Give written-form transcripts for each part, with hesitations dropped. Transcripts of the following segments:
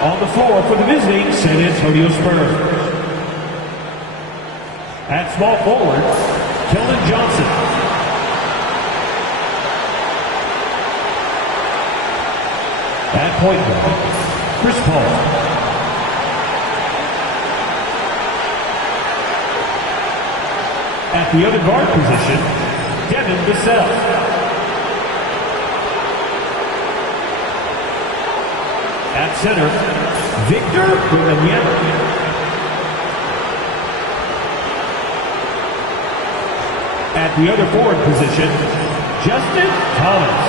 On the floor for the visiting San Antonio Spurs. At small forward, Keldon Johnson. At point guard, Chris Paul. At the other guard position, Devin Vassell. At center, Victor Wembanyama. At the other forward position, Justin Thomas.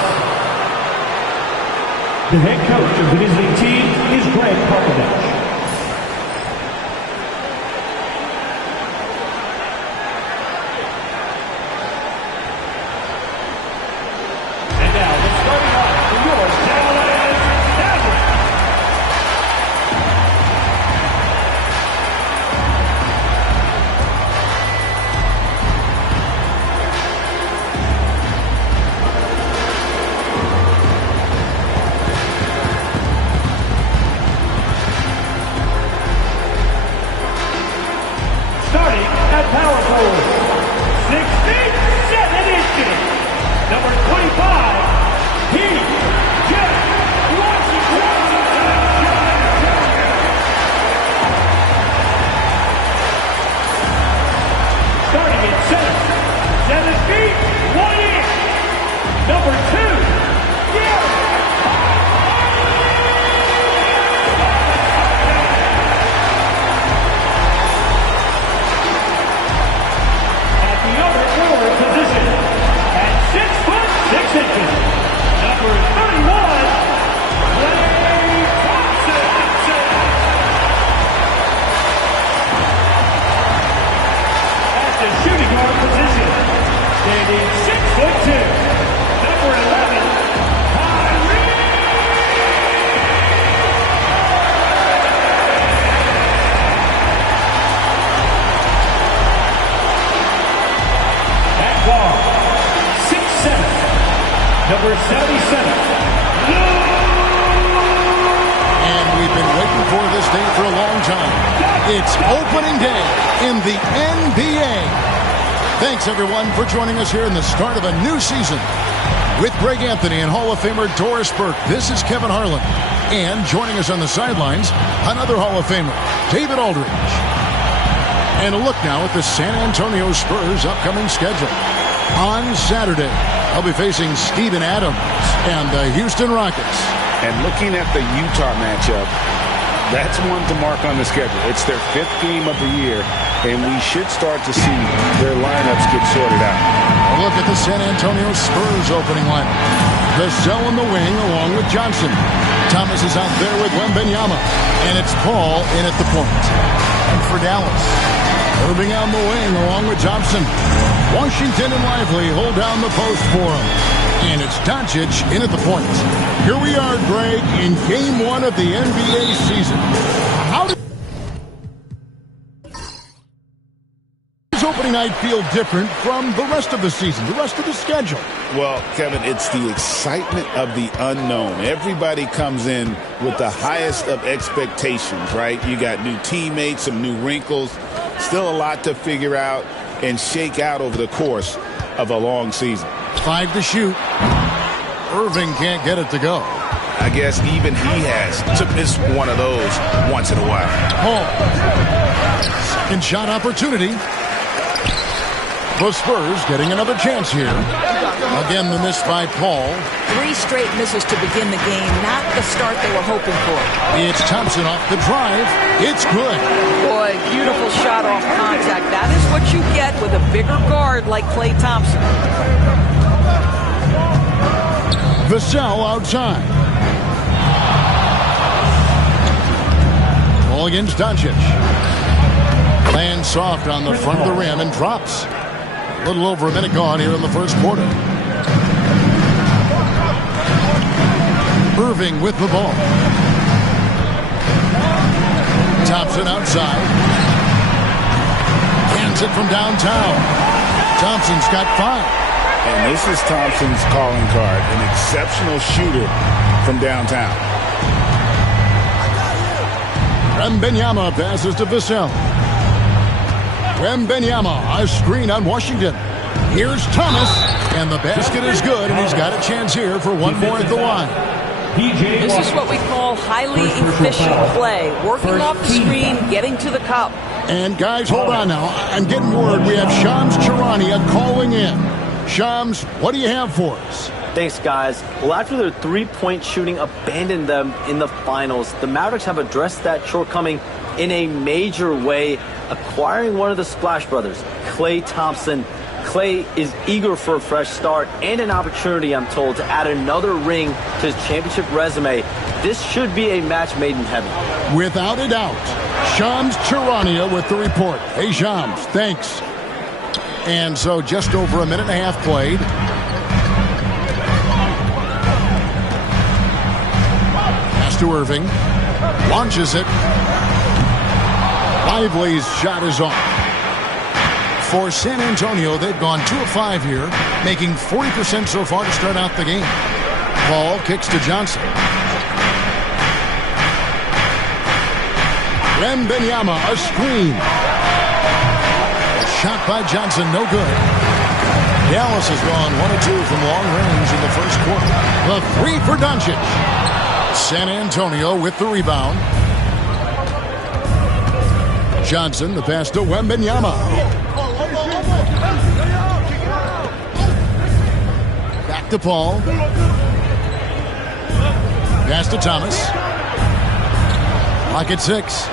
The head coach of the visiting team is Greg Popovich. And now, let's start it off for your Dallas Mavericks. Starting at power forward, 6 feet, 7 inches, number 25, P.J. Washington. Starting at center, 7 feet, 1 inch, number 2, Gary. Position at 6 foot 6 inches, number 31, Klay Thompson. At the shooting guard position, standing 6 foot 2, number 11, Kyrie. Guard, 6'7", number 77. And we've been waiting for this day for a long time. It's opening day in the NBA. Thanks, everyone, for joining us here in the start of a new season. With Greg Anthony and Hall of Famer Doris Burke, this is Kevin Harlan. And joining us on the sidelines, another Hall of Famer, David Aldridge. And a look now at the San Antonio Spurs' upcoming schedule. On Saturday, they'll be facing Steven Adams and the Houston Rockets. And looking at the Utah matchup, that's one to mark on the schedule. It's their 5th game of the year, and we should start to see their lineups get sorted out. A look at the San Antonio Spurs opening lineup. Vassell in the wing along with Johnson. Thomas is out there with Wembanyama, and it's Paul in at the point. And for Dallas, moving out the wing along with Thompson. Washington and Lively hold down the post for him. And it's Doncic in at the point. Here we are, Greg, in Game 1 of the NBA season. How does opening night feel different from the rest of the season, the rest of the schedule? Well, Kevin, it's the excitement of the unknown. Everybody comes in with the highest of expectations, right? You got new teammates, some new wrinkles, still a lot to figure out and shake out over the course of a long season. 5 to shoot. Irving can't get it to go. I guess even he has to miss one of those once in a while. Paul. Second shot opportunity. The Spurs getting another chance here. Again, the miss by Paul. 3 straight misses to begin the game. Not the start they were hoping for. It's Thompson off the drive. It's good. Boy, beautiful shot off contact. That is what you get with a bigger guard like Klay Thompson. Vassell outside. Ball against Doncic. Lands soft on the front of the rim and drops. A little over a minute gone here in the first quarter. Irving with the ball. Thompson outside. Hands it from downtown. Thompson's got 5. And this is Thompson's calling card, an exceptional shooter from downtown. Wembanyama passes to Vassell. Wembanyama, a screen on Washington. Here's Thomas, and the basket is good, and he's got a chance here for one more at the line. This is what we call highly efficient play. Working off the screen, getting to the cup. And guys, hold on now. I'm getting word we have Shams Charania calling in. Shams, what do you have for us? Thanks, guys. Well, after their three-point shooting abandoned them in the finals, the Mavericks have addressed that shortcoming in a major way, acquiring one of the Splash Brothers, Klay Thompson. Klay is eager for a fresh start and an opportunity, I'm told, to add another ring to his championship resume. This should be a match made in heaven. Without a doubt. Shams Charania with the report. Hey, Shams, thanks. And so just over a minute and a half played. Pass to Irving. Launches it. Lively's shot is off. For San Antonio, they've gone 2 of 5 here, making 40% so far to start out the game. Ball kicks to Johnson. Wembanyama, a screen. Shot by Johnson, no good. Dallas has gone 1 of 2 from long range in the first quarter. The three for Doncic. San Antonio with the rebound. Johnson, the pass to Wembanyama. Back to Paul. Pass to Thomas. Clock at 6.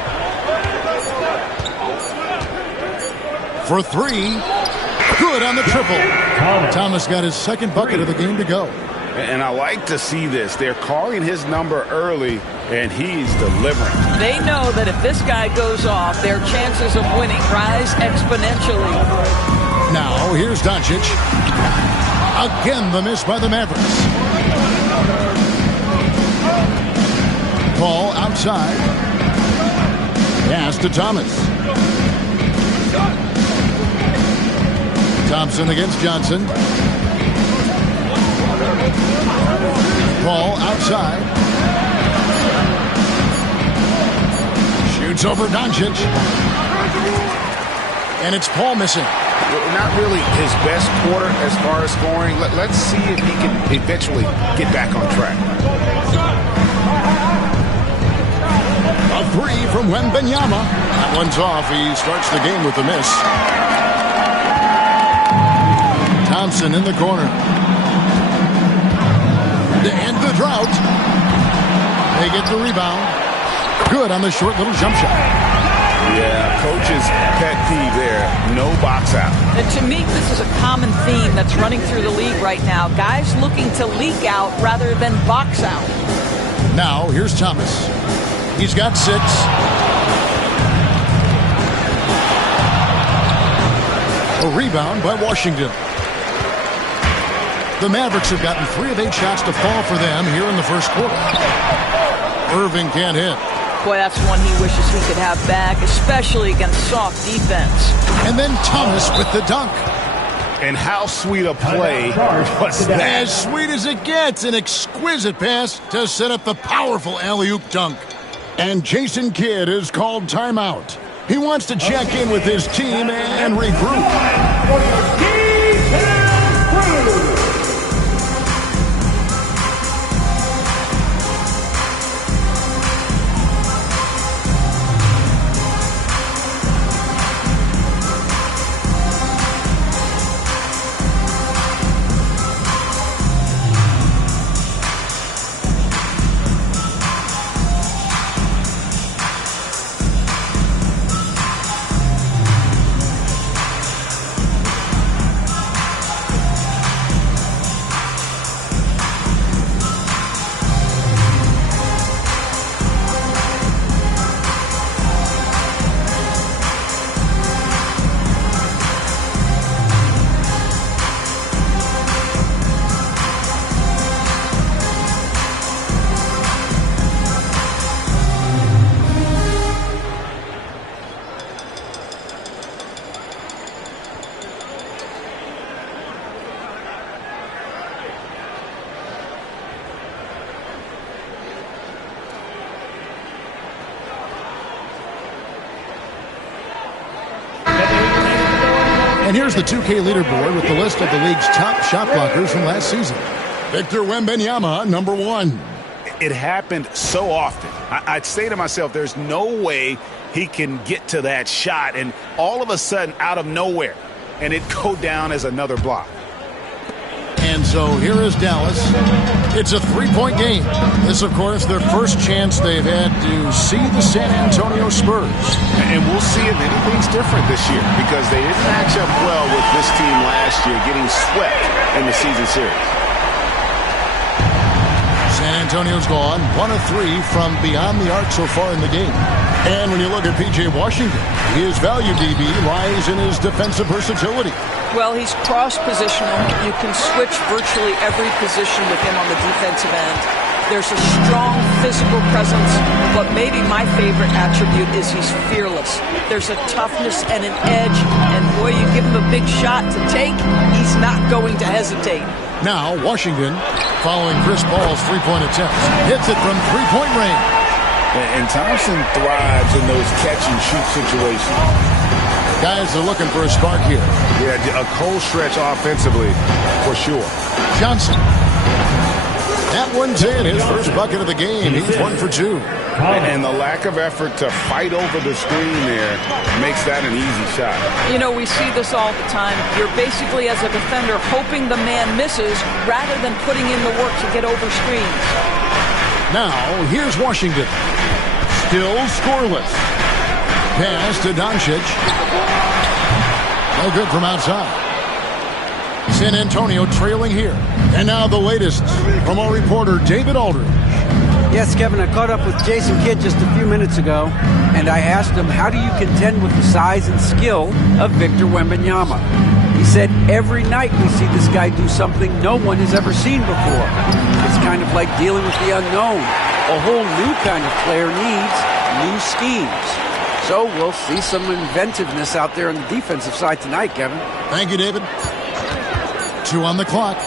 For 3. Good on the triple. Thomas got his second bucket of the game to go. And I like to see this. They're calling his number early, and he's delivering. They know that if this guy goes off, their chances of winning rise exponentially. Now, here's Doncic. Again, the miss by the Mavericks. Paul outside. Pass to Thomas. Thompson against Johnson. Paul outside. Shoots over Doncic. And it's Paul missing. Not really his best quarter as far as scoring. Let's see if he can eventually get back on track. A 3 from Wembanyama. That one's off. He starts the game with a miss. Thompson in the corner. To end the drought. They get the rebound. Good on the short little jump shot. Yeah, coach's pet peeve there. No box out. And to me, this is a common theme that's running through the league right now. Guys looking to leak out rather than box out. Now, here's Thomas. He's got 6. A rebound by Washington. The Mavericks have gotten 3 of 8 shots to fall for them here in the first quarter. Irving can't hit. Boy, that's one he wishes he could have back, especially against soft defense. And then Thomas with the dunk. And how sweet a play was that? As sweet as it gets, an exquisite pass to set up the powerful alley-oop dunk. And Jason Kidd is called timeout. He wants to check in with his team and regroup. And here's the 2K leaderboard with the list of the league's top shot blockers from last season. Victor Wembanyama, number 1. It happened so often. I'd say to myself, there's no way he can get to that shot, and all of a sudden, out of nowhere, and it go down as another block. And so here is Dallas. It's a 3-point game. This, of course, their first chance they've had to see the San Antonio Spurs. And we'll see if anything's different this year, because they didn't match up well with this team last year, getting swept in the season series. San Antonio's gone 1 of 3 from beyond the arc so far in the game. And when you look at P.J. Washington, his value, DB, lies in his defensive versatility. Well, he's cross-positional. You can switch virtually every position with him on the defensive end. There's a strong physical presence, but maybe my favorite attribute is he's fearless. There's a toughness and an edge, and boy, you give him a big shot to take, he's not going to hesitate. Now, Washington, following Chris Paul's three-point attempts, hits it from three-point range. And Thompson thrives in those catch-and-shoot situations. Guys are looking for a spark here. Yeah, a cold stretch offensively, for sure. Johnson. That one's in. His first bucket of the game. He's 1 for 2. And the lack of effort to fight over the screen there makes that an easy shot. You know, we see this all the time. You're basically, as a defender, hoping the man misses rather than putting in the work to get over screens. Now, here's Washington. Still scoreless. Pass to Doncic. No good from outside. San Antonio trailing here. And now the latest from our reporter, David Aldridge. Yes, Kevin, I caught up with Jason Kidd just a few minutes ago, and I asked him, how do you contend with the size and skill of Victor Wembanyama? He said, every night we see this guy do something no one has ever seen before. It's kind of like dealing with the unknown. A whole new kind of player needs new schemes. So we'll see some inventiveness out there on the defensive side tonight, Kevin. Thank you, David. 2 on the clock.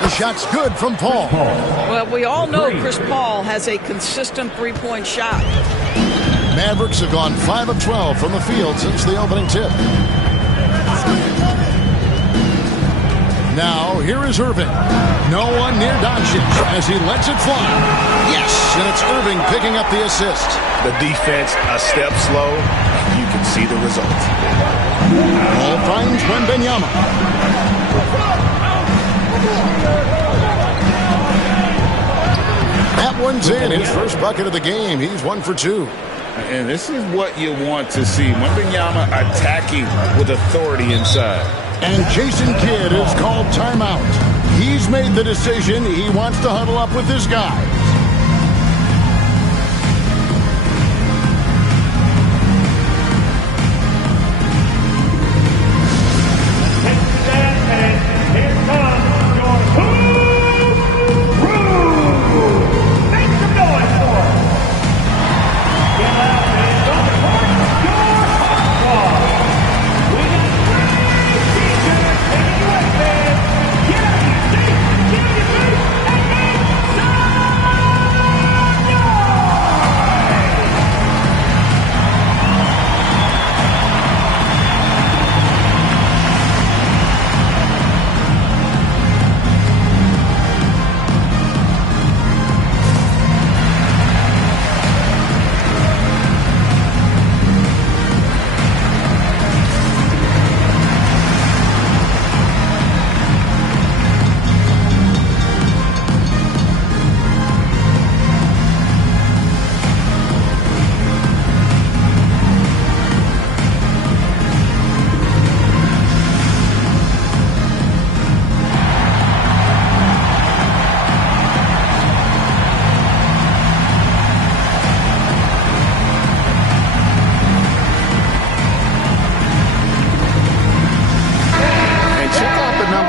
The shot's good from Paul. Well, we all know Chris Paul has a consistent three-point shot. Mavericks have gone 5 of 12 from the field since the opening tip. Now, here is Irving. No one near Doncic as he lets it fly. Yes, and it's Irving picking up the assist. The defense a step slow. You can see the result. Ball finds Wembanyama. That one's in. His first bucket of the game. He's 1 for 2. And this is what you want to see. Wembanyama attacking with authority inside. And Jason Kidd is called timeout. He's made the decision. He wants to huddle up with his guys.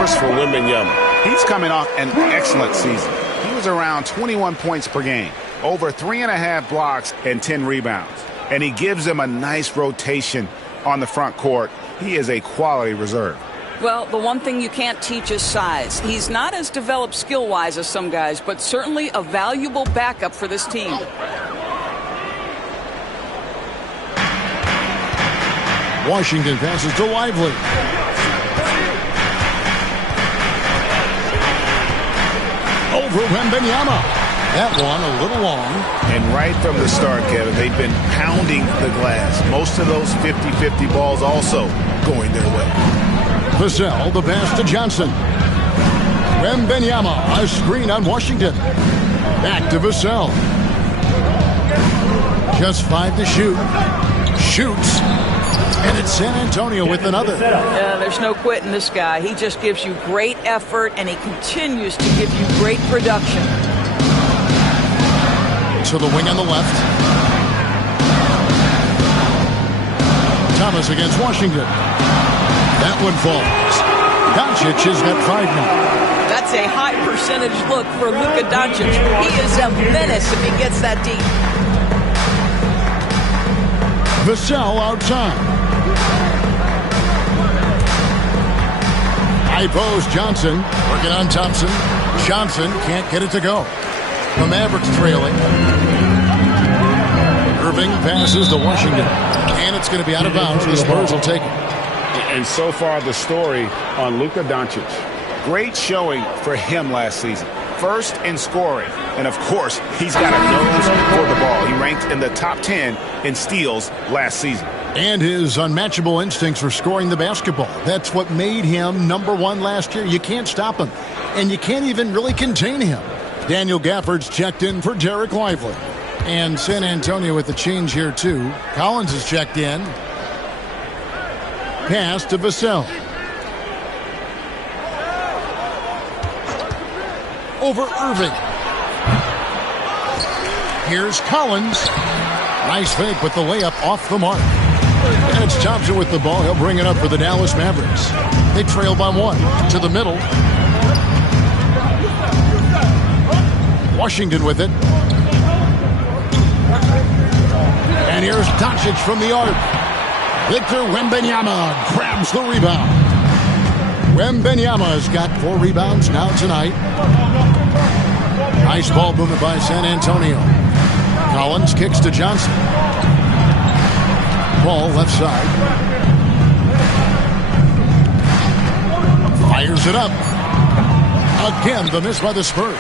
For Wembanyama. He's coming off an excellent season. He was around 21 points per game, over 3.5 blocks and 10 rebounds. And he gives them a nice rotation on the front court. He is a quality reserve. Well, the one thing you can't teach is size. He's not as developed skill-wise as some guys, but certainly a valuable backup for this team. Washington passes to Lively. over Wembanyama. That one a little long. And right from the start, Kevin, they've been pounding the glass. Most of those 50-50 balls also going their way. Vassell, the pass to Johnson. Wembanyama, a screen on Washington. Back to Vassell. Just 5 to shoot. Shoots. And it's San Antonio with another. Yeah, there's no quitting this guy. He just gives you great effort, and he continues to give you great production. To the wing on the left. Thomas against Washington. That one falls. Doncic has got 5 now. That's a high percentage look for Luka Doncic. He is a menace if he gets that deep. Vassell outside. High post Johnson. Working on Thompson. Johnson can't get it to go. The Mavericks trailing. Irving passes to Washington. And it's going to be out of bounds. The Spurs will take it. And so far the story on Luka Doncic. Great showing for him last season. First in scoring. And of course, he's got a nose for the ball. He ranked in the top 10 in steals last season. And his unmatchable instincts for scoring the basketball. That's what made him #1 last year. You can't stop him. And you can't even really contain him. Daniel Gafford's checked in for Derek Lively. And San Antonio with the change here too. Collins is checked in. Pass to Vassell. Over Irving. Here's Collins. Nice fake, but the layup off the mark. And it's Thompson with the ball. He'll bring it up for the Dallas Mavericks. They trail by 1. To the middle. Washington with it. And here's Doncic from the arc. Victor Wembanyama grabs the rebound. Wembanyama's got 4 rebounds now tonight. Nice ball movement by San Antonio. Collins kicks to Johnson. Ball left side. Fires it up. Again, the miss by the Spurs.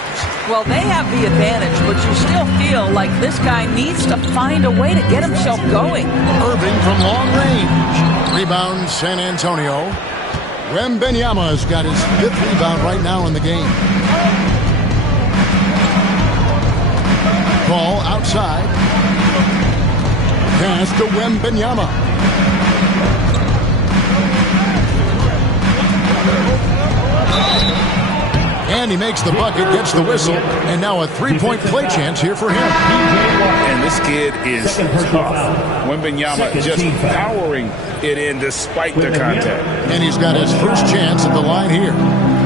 Well, they have the advantage, but you still feel like this guy needs to find a way to get himself going. Irving from long range. Rebound San Antonio. Wembanyama's got his 5th rebound right now in the game. Ball outside. Pass to Wembanyama. And he makes the bucket, gets the whistle, and now a 3-point play chance here for him. And this kid is tough. Wembanyama just powering it in despite the contact. And he's got his first chance at the line here.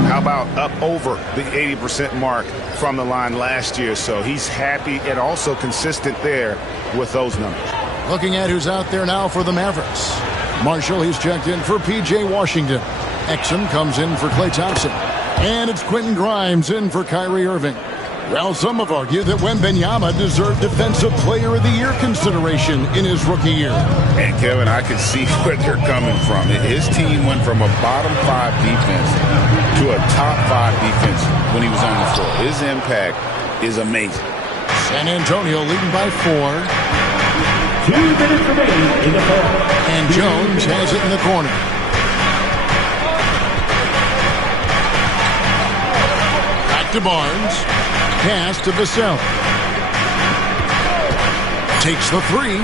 How about up over the 80% mark from the line last year? So he's happy and also consistent there with those numbers. Looking at who's out there now for the Mavericks. Marshall, he's checked in for P.J. Washington. Exum comes in for Klay Thompson. And it's Quentin Grimes in for Kyrie Irving. Well, some have argued that Wembanyama deserved Defensive Player of the Year consideration in his rookie year. And Kevin, I can see where they're coming from. His team went from a bottom 5 defense to a top 5 defense when he was on the floor. His impact is amazing. San Antonio leading by 4. 2 minutes remaining in the fourth. And Jones has it in the corner. Back to Barnes. Pass to Vassell. Takes the 3.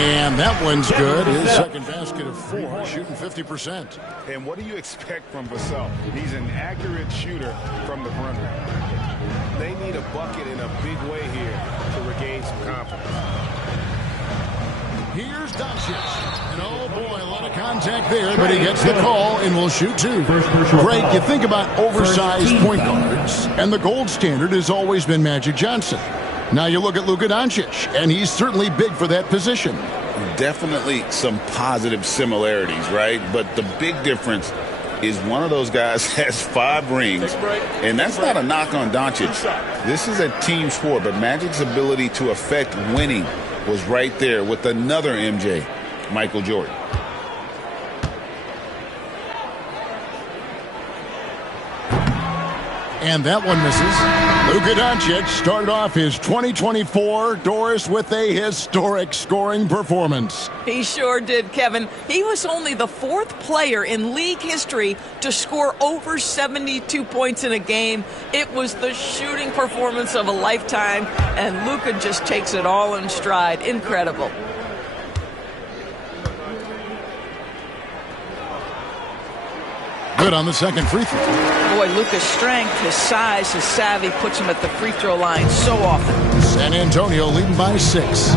And that one's good. His second basket of 4, shooting 50%. And what do you expect from Vassell? He's an accurate shooter from the perimeter. They need a bucket in a big way here to regain some confidence. Here's Doncic. And oh boy, a lot of contact there, but he gets the call and will shoot 2. Greg, you think about oversized point guards, and the gold standard has always been Magic Johnson. Now you look at Luka Doncic, and he's certainly big for that position. Definitely some positive similarities, right? But the big difference is one of those guys has 5 rings, and that's not a knock on Doncic. This is a team sport, but Magic's ability to affect winning was right there with another MJ, Michael Jordan. And that one misses. Luka Doncic started off his 2024, Doris, with a historic scoring performance. He sure did, Kevin. He was only the 4th player in league history to score over 72 points in a game. It was the shooting performance of a lifetime, and Luka just takes it all in stride. Incredible. Good on the second free throw. Boy, Luka's strength, his size, his savvy puts him at the free throw line so often. San Antonio leading by 6.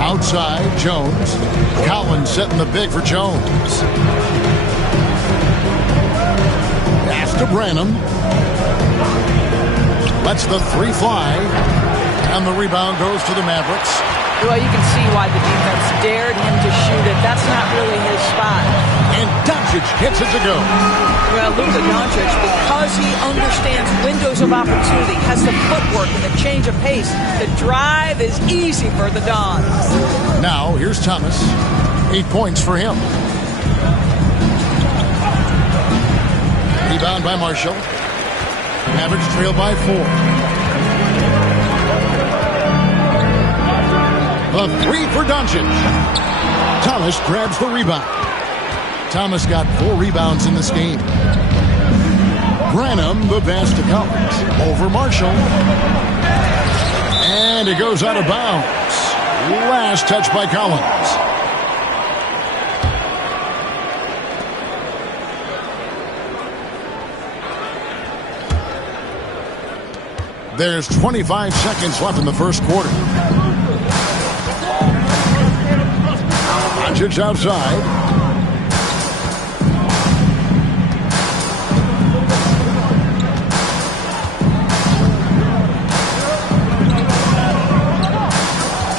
Outside, Jones. Collins setting the big for Jones. Pass to Branham. Lets the 3 fly. And the rebound goes to the Mavericks. Well, you can see why the defense dared him to shoot it. That's not really his spot. And Doncic gets it to go. Well, Luka Doncic, because he understands windows of opportunity, has the footwork and the change of pace, the drive is easy for the Dons. Now, here's Thomas. 8 points for him. Rebound by Marshall. Mavericks trail by 4. The 3 for Doncic. Thomas grabs the rebound. Thomas got 4 rebounds in this game. Branham, the pass to Collins. Over Marshall. And it goes out of bounds. Last touch by Collins. There's 25 seconds left in the first quarter. Doncic outside.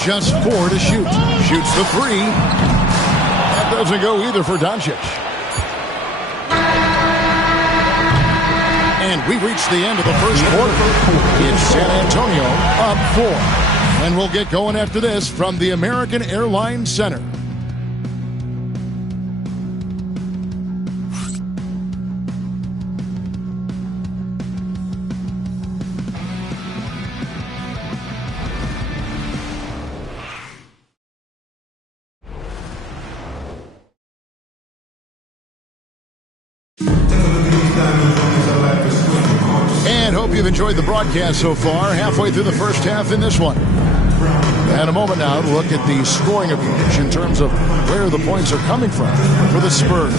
Just 4 to shoot. Shoots the 3. That doesn't go either for Doncic. And we've reached the end of the first quarter. It's San Antonio up 4. And we'll get going after this from the American Airlines Center. And hope you've enjoyed the broadcast so far. Halfway through the first half in this one. And a moment now to look at the scoring approach in terms of where the points are coming from for the Spurs.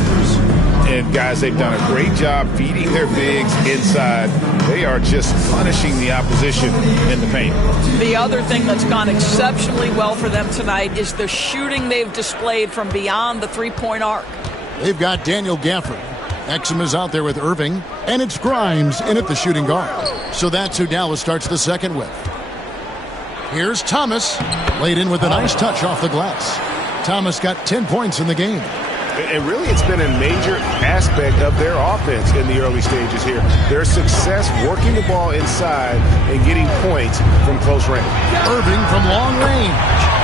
And guys, they've done a great job feeding their bigs inside. They are just punishing the opposition in the paint. The other thing that's gone exceptionally well for them tonight is the shooting they've displayed from beyond the three-point arc. They've got Daniel Gafford. Exum is out there with Irving, and it's Grimes in at the shooting guard. So that's who Dallas starts the second with. Here's Thomas, laid in with a nice touch off the glass. Thomas got 10 points in the game. And really, it's been a major aspect of their offense in the early stages here. Their success working the ball inside and getting points from close range. Irving from long range.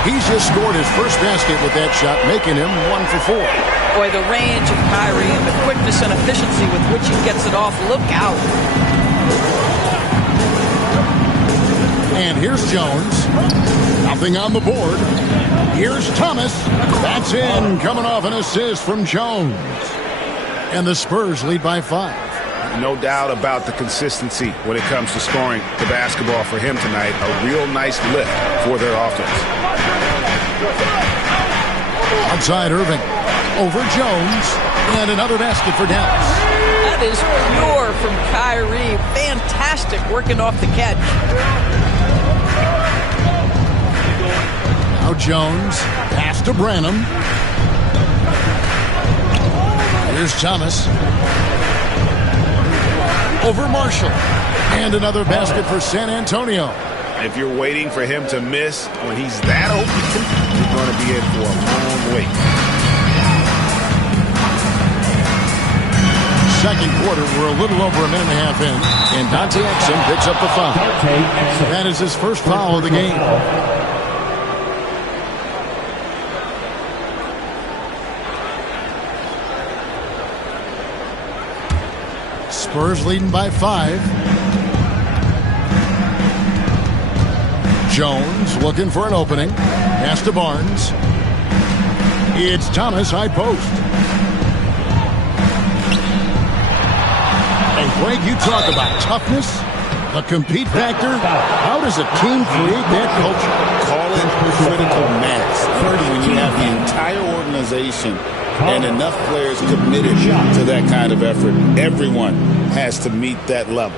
He's just scored his first basket with that shot, making him 1 for 4. Boy, the range of Kyrie and the quickness and efficiency with which he gets it off. Look out. And here's Jones. Nothing on the board. Here's Thomas. That's in, coming off an assist from Jones. And the Spurs lead by 5. No doubt about the consistency when it comes to scoring the basketball for him tonight. A real nice lift for their offense. Outside Irving. Over Jones. And another basket for Dallas. That is pure from Kyrie. Fantastic working off the catch. Now Jones. Pass to Branham. Here's Thomas. Over Marshall. And another basket for San Antonio. If you're waiting for him to miss when he's that open, you're going to be in for a long wait. Second quarter, we're a little over a minute and a half in. And Dante Exum picks up the foul. That is his first foul of the game. Spurs leading by 5. Jones looking for an opening. Pass to Barnes. It's Thomas, high post. And Greg, you talk about toughness, the compete factor. How does a team create that culture? Call it critical mass. When you have the entire organization and enough players committed to that kind of effort, everyone has to meet that level.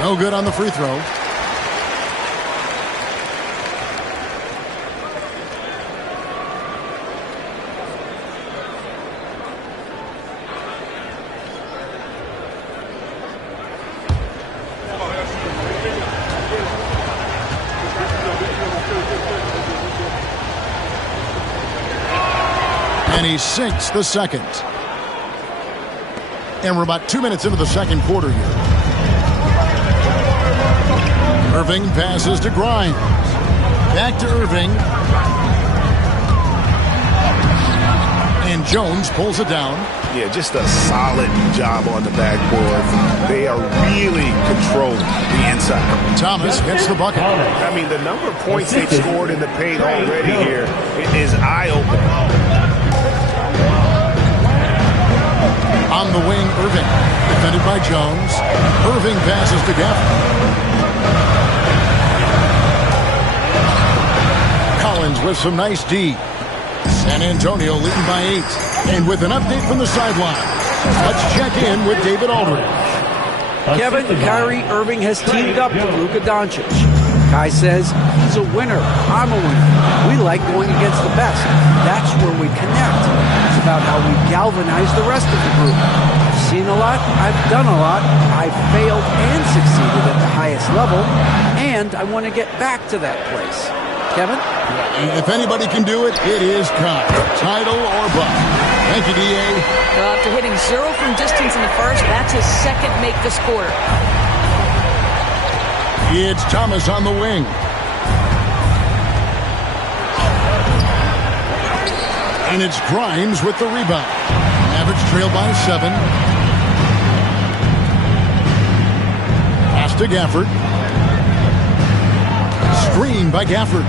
No good on the free throw. And he sinks the second. And we're about 2 minutes into the second quarter here. Irving passes to Grimes. Back to Irving. And Jones pulls it down. Yeah, just a solid job on the backboard. They are really controlling the inside. Thomas hits the bucket. I mean, the number of points they've scored in the paint already here is eye-opening. On the wing, Irving. Defended by Jones. Irving passes to Gafford. Collins with some nice D. San Antonio leading by 8. And with an update from the sideline, let's check in with David Aldridge. Kevin, Kyrie Irving has teamed up with Luka Doncic. Kai says he's a winner. I'm a winner. We like going against the best. That's where we connect. It's about how we galvanize the rest of the group. I've seen a lot. I've done a lot. I've failed and succeeded at the highest level. And I want to get back to that place. Kevin? If anybody can do it, it is Kai. Title or bust. Thank you, D.A. Well, after hitting 0 from distance in the first, that's his second make this quarter. It's Thomas on the wing. And it's Grimes with the rebound. Mavericks trail by 7. Pass to Gafford. Screen by Gafford.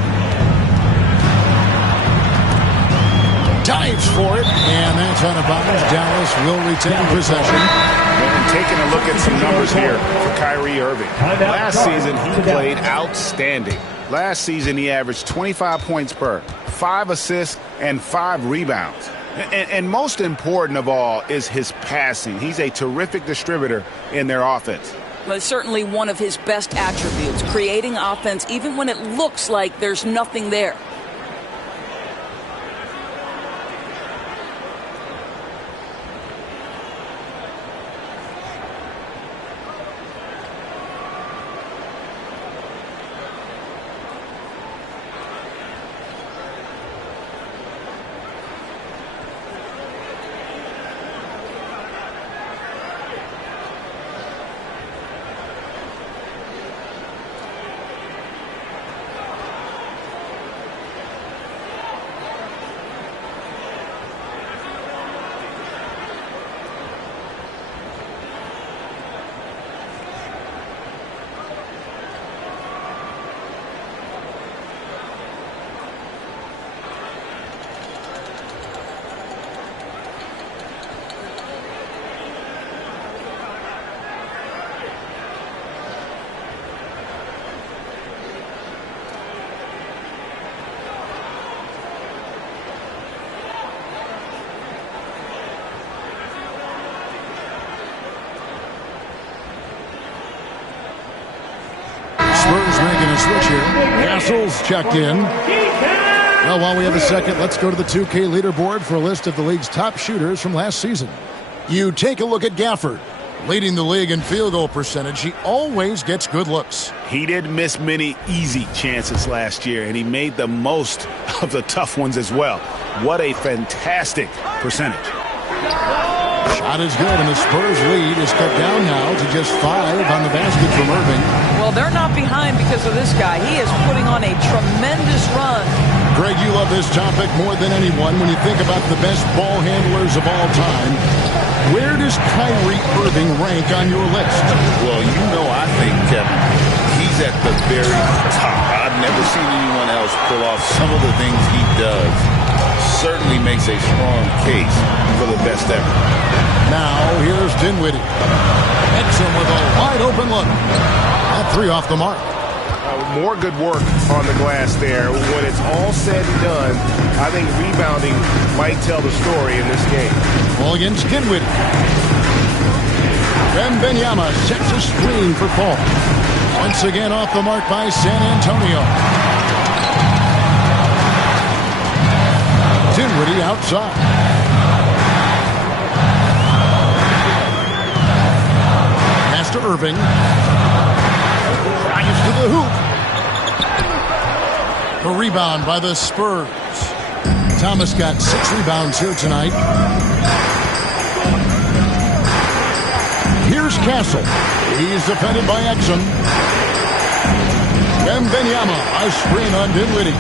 Dives for it, and that's out of bounds. Dallas will retain possession. And taking a look at some numbers here for Kyrie Irving. Last season, he played outstanding. Last season, he averaged 25 points per, 5 assists, and 5 rebounds. And most important of all is his passing. He's a terrific distributor in their offense. Well, it's certainly one of his best attributes, creating offense even when it looks like there's nothing there. Spurs making a switch here. Castle's checked in. Well, while we have a second, let's go to the 2K leaderboard for a list of the league's top shooters from last season. You take a look at Gafford. Leading the league in field goal percentage, he always gets good looks. He didn't miss many easy chances last year, and he made the most of the tough ones as well. What a fantastic percentage. Shot is good, and the Spurs lead is cut down now to just 5 on the basket from Irving. Well, they're not behind because of this guy. He is putting on a tremendous run. Greg, you love this topic more than anyone when you think about the best ball handlers of all time. Where does Kyrie Irving rank on your list? Well, you know, I think, Kevin, he's at the very top. I've never seen anyone else pull off some of the things he does. Certainly makes a strong case for the best ever. Now, here's Dinwiddie. Exum with a wide-open look. That 3 off the mark. More good work on the glass there. When it's all said and done, I think rebounding might tell the story in this game. Ball against Dinwiddie. Wembanyama sets a screen for Paul. Once again off the mark by San Antonio. Dinwiddie outside. Pass to Irving. Drives to the hoop. The rebound by the Spurs. Thomas got 6 rebounds here tonight. Here's Castle. He's defended by Exum. Wembanyama, a screen on Dinwiddie.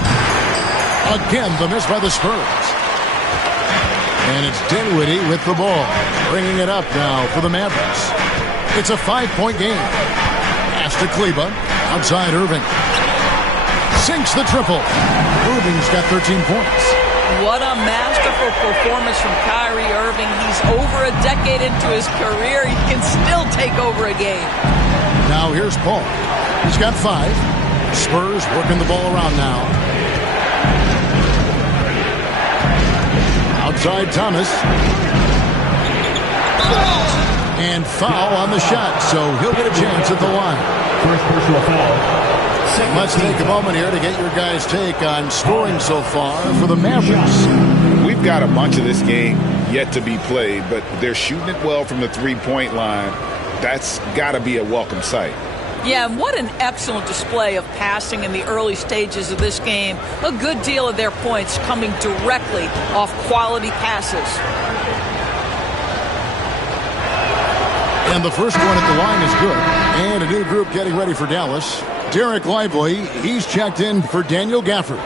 Again, the miss by the Spurs. And it's Dinwiddie with the ball. Bringing it up now for the Mavericks. It's a 5-point game. Pass to Kleba. Outside Irving. Sinks the triple. Irving's got 13 points. What a masterful performance from Kyrie Irving. He's over a decade into his career. He can still take over a game. Now here's Paul. He's got 5. Spurs working the ball around now. Outside Thomas. And foul on the shot, so he'll get a chance at the line. First personal foul. Let's take a moment here to get your guys' take on scoring so far for the Mavericks. We've got a bunch of this game yet to be played, but they're shooting it well from the three-point line. That's got to be a welcome sight. Yeah, and what an excellent display of passing in the early stages of this game. A good deal of their points coming directly off quality passes. And the first one at the line is good. And a new group getting ready for Dallas. Derek Lively, he's checked in for Daniel Gafford.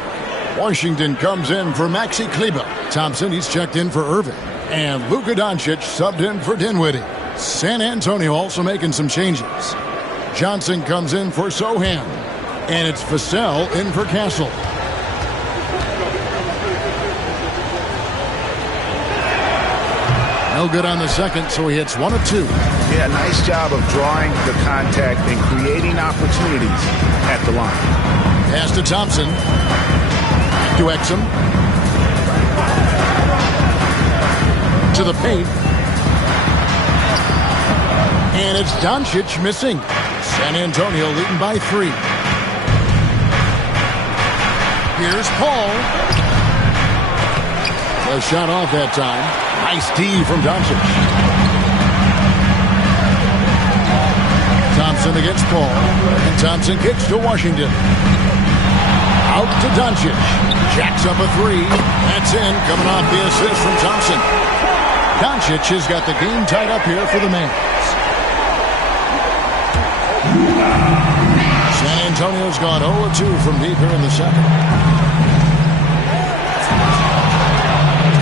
Washington comes in for Maxi Kleba. Thompson, he's checked in for Irving. And Luka Doncic subbed in for Dinwiddie. San Antonio also making some changes. Johnson comes in for Sohan. And it's Vassell in for Castle. No good on the second, so he hits 1 of 2. Yeah, nice job of drawing the contact and creating opportunities at the line. Pass to Thompson. To Exum. To the paint. And it's Doncic missing. San Antonio leading by 3. Here's Paul. A shot off that time. Nice D from Doncic. Thompson against Paul. And Thompson kicks to Washington. Out to Doncic. Jacks up a 3. That's in. Coming off the assist from Thompson. Doncic has got the game tied up here for the Mavs. San Antonio's gone 0-2 from deep here in the second.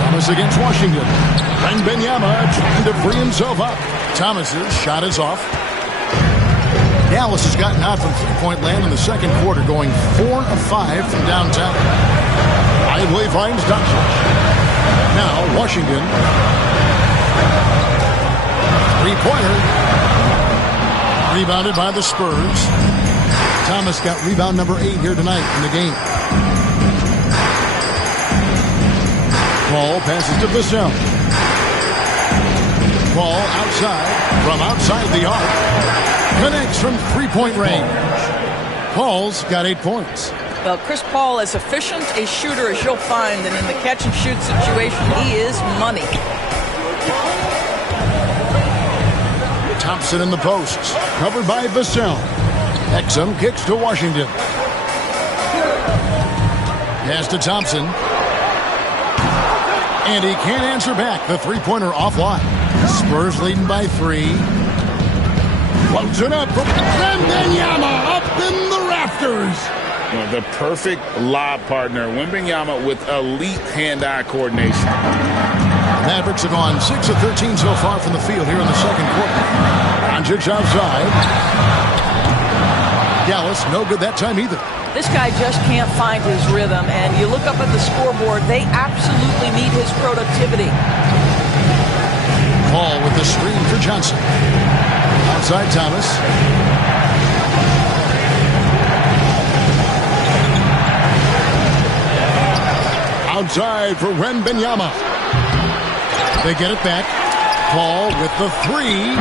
Thomas against Washington. Wembanyama trying to free himself up. Thomas's shot is off. Dallas has gotten out from three-point land in the second quarter, going 4 of 5 from downtown. Lively finds Doncic. Now Washington. Three-pointer. Rebounded by the Spurs. Thomas got rebound number 8 here tonight in the game. Paul passes to Vassell. Paul outside, from outside the arc. Connects from three-point range. Paul's got 8 points. Well, Chris Paul, as efficient a shooter as you'll find, and in the catch-and-shoot situation, he is money. Thompson in the post, covered by Vassell. Exum kicks to Washington. Pass to Thompson. And he can't answer back. The three-pointer offline. Spurs leading by 3. Floats it up for Wembanyama up in the rafters. The perfect lob partner. Wembanyama with elite hand-eye coordination. The Mavericks have gone 6 of 13 so far from the field here in the second quarter. Doncic outside. Dallas, no good that time either. This guy just can't find his rhythm, and you look up at the scoreboard, they absolutely need his productivity. Paul with the screen for Johnson. Outside Thomas. Outside for Wembanyama. They get it back. Paul with the 3.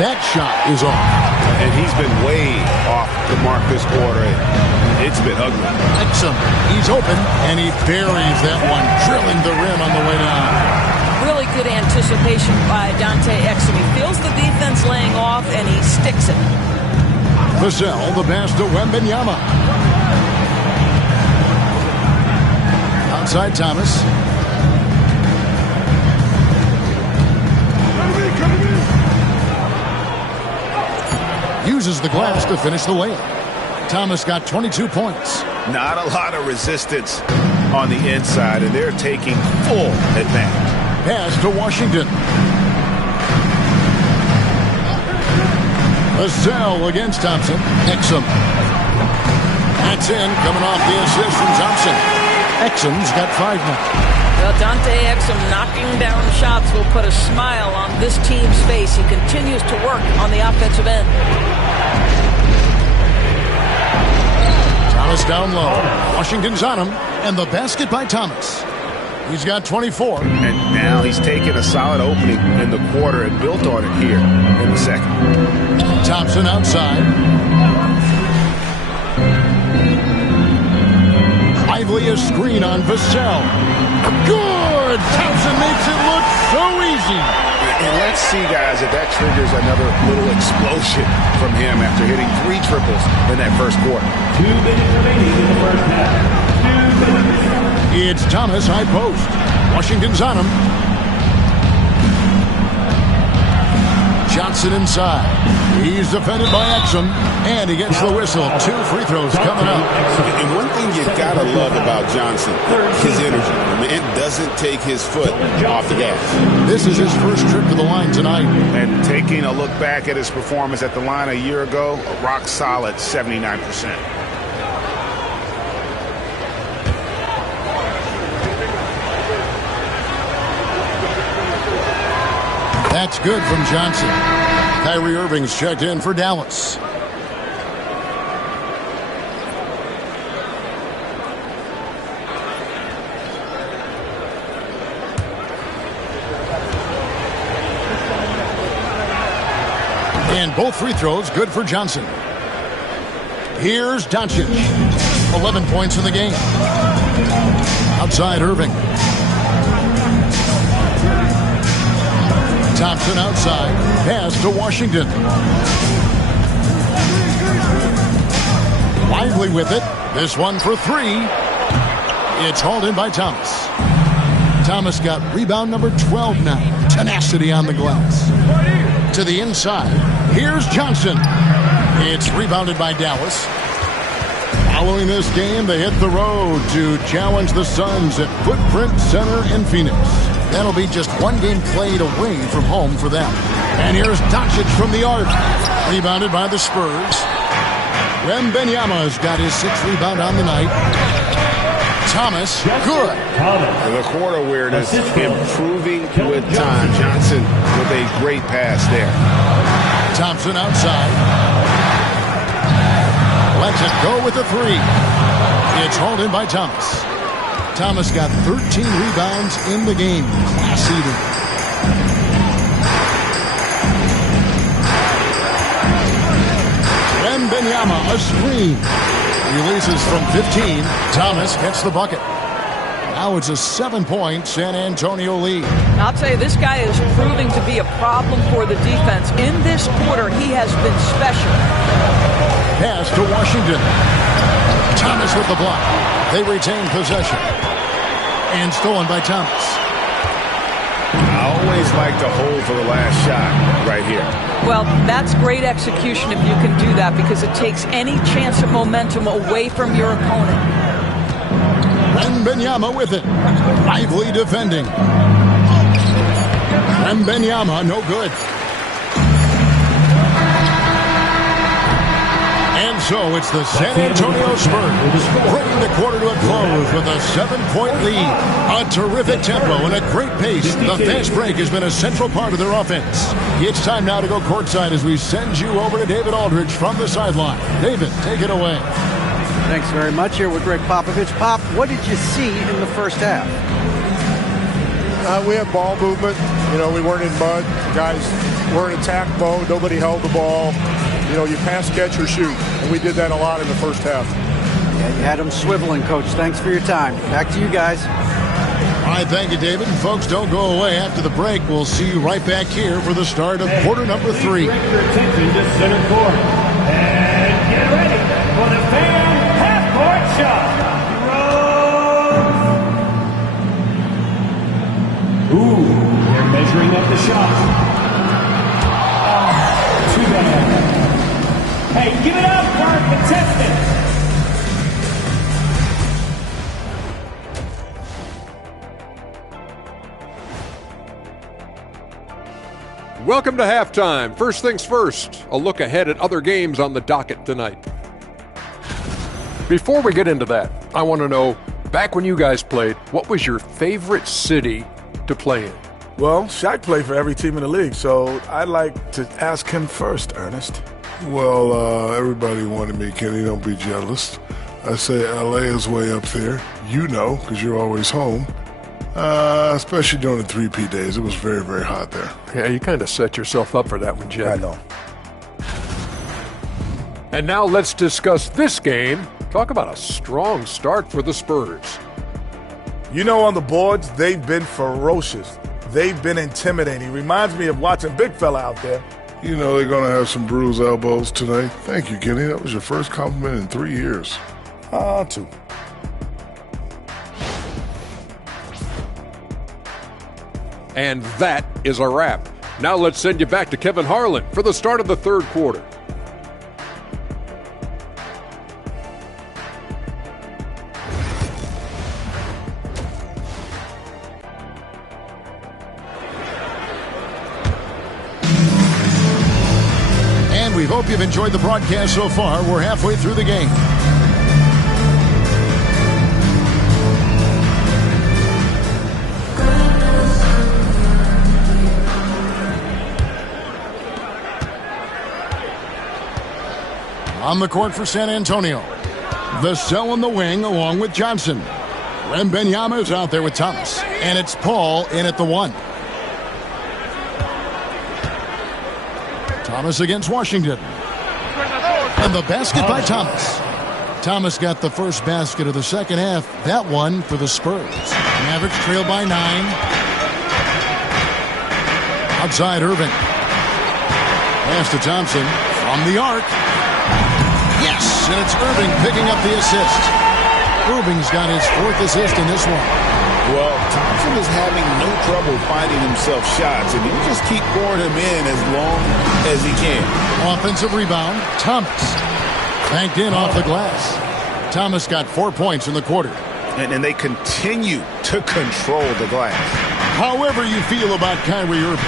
That shot is off. And he's been way off the mark this quarter. It's been ugly. Exum, he's open, and he buries that one, drilling the rim on the way down. Really good anticipation by Dante Exum. He feels the defense laying off, and he sticks it. Vassell, the pass to Wembanyama. Outside Thomas. Uses the glass to finish the layup. Thomas got 22 points. Not a lot of resistance on the inside, and they're taking full advantage. Pass to Washington. Vassell against Thompson. Exum. That's in, coming off the assist from Thompson. Exum's got 5 now. Well, Dante Exum knocking down shots will put a smile on this team's face. He continues to work on the offensive end. Thomas down low. Washington's on him. And the basket by Thomas. He's got 24. And now he's taken a solid opening in the quarter and built on it here in the second. Thompson outside. Lively a screen on Vassell. Good! Thompson makes it look so easy. And let's see, guys, if that triggers another little explosion from him after hitting 3 triples in that first quarter. 2 minutes remaining in the first half. 2 minutes. It's Thomas high post. Washington's on him. Johnson inside. He's defended by Exum, and he gets the whistle. 2 free throws coming up. And one thing you gotta love about Johnson, his energy. The man doesn't take his foot off the gas. This is his first trip to the line tonight. And taking a look back at his performance at the line a year ago, a rock solid 79%. That's good from Johnson. Kyrie Irving's checked in for Dallas. And both free throws good for Johnson. Here's Doncic. 11 points in the game. Outside Irving. Thompson outside. Pass to Washington. Lively with it. This one for 3. It's hauled in by Thomas. Thomas got rebound number 12 now. Tenacity on the glass. To the inside. Here's Johnson. It's rebounded by Dallas. Following this game, they hit the road to challenge the Suns at Footprint Center in Phoenix. That'll be just 1 game played away from home for them. And here's Doncic from the arc. Rebounded by the Spurs. Wembanyama's got his 6th rebound on the night. Thomas, good. The court awareness improving with time. Johnson with a great pass there. Thompson outside. Lets it go with the 3. It's hauled in by Thomas. Thomas got 13 rebounds in the game. Class leader. Wembanyama, a screen. Releases from 15. Thomas gets the bucket. Now it's a 7-point San Antonio lead. I'll tell you, this guy is proving to be a problem for the defense. In this quarter, he has been special. Pass to Washington. Thomas with the block. They retain possession. And stolen by Thomas. Always always like to hold for the last shot right here. Well, that's great execution if you can do that, because it takes any chance of momentum away from your opponent. Wembanyama with it. Lively defending. Wembanyama, no good. And so it's the San Antonio Spurs bringing the quarter to a close with a 7-point lead. A terrific tempo and a great pace. The fast break has been a central part of their offense. It's time now to go courtside as we send you over to David Aldridge from the sideline. David, take it away. Thanks very much. Here with Greg Popovich. Pop, what did you see in the first half? We had ball movement. You know, we weren't in mud. Guys were in attack mode. Nobody held the ball. You know, you pass, catch, or shoot. And we did that a lot in the first half. Yeah, you had them swiveling, Coach. Thanks for your time. Back to you guys. All right, thank you, David. And folks, don't go away. After the break, we'll see you right back here for the start of quarter number 3. Direct your attention to center court. And get ready for the fan half-court shot. Ooh, they're measuring up the shot. Oh, too bad. Hey, give it up for our contestant. Welcome to halftime. First things first, a look ahead at other games on the docket tonight. Before we get into that, I want to know, back when you guys played, what was your favorite city to play in? Well, Shaq played for every team in the league, so I'd like to ask him first, Ernest. Well, everybody wanted me, Kenny. Don't be jealous. I say L.A. is way up there. You know, because you're always home. Especially during the 3P days. It was very, very hot there. Yeah, you kind of set yourself up for that one, Jeff. I know. And now let's discuss this game. Talk about a strong start for the Spurs. You know, on the boards, they've been ferocious. They've been intimidating. Reminds me of watching Big Fella out there. You know they're going to have some bruised elbows tonight. Thank you, Kenny. That was your first compliment in 3 years. 2. And that is a wrap. Now let's send you back to Kevin Harlan for the start of the third quarter. And we hope you've enjoyed the broadcast so far. We're halfway through the game. On the court for San Antonio. Vassell in the wing along with Johnson. Wembanyama is out there with Thomas. And it's Paul in at the 1. Thomas against Washington. And the basket by Thomas. Thomas got the first basket of the second half. That one for the Spurs. Mavericks trail by 9. Outside Irving. Pass to Thompson from the arc. Yes, and it's Irving picking up the assist. Irving's got his 4th assist in this one. Well, Thompson is having no trouble finding himself shots, and you just keep pouring him in as long as he can. Offensive rebound, Thomas. Banked in off the glass. Thomas got 4 points in the quarter. And they continue to control the glass. However you feel about Kyrie Irving,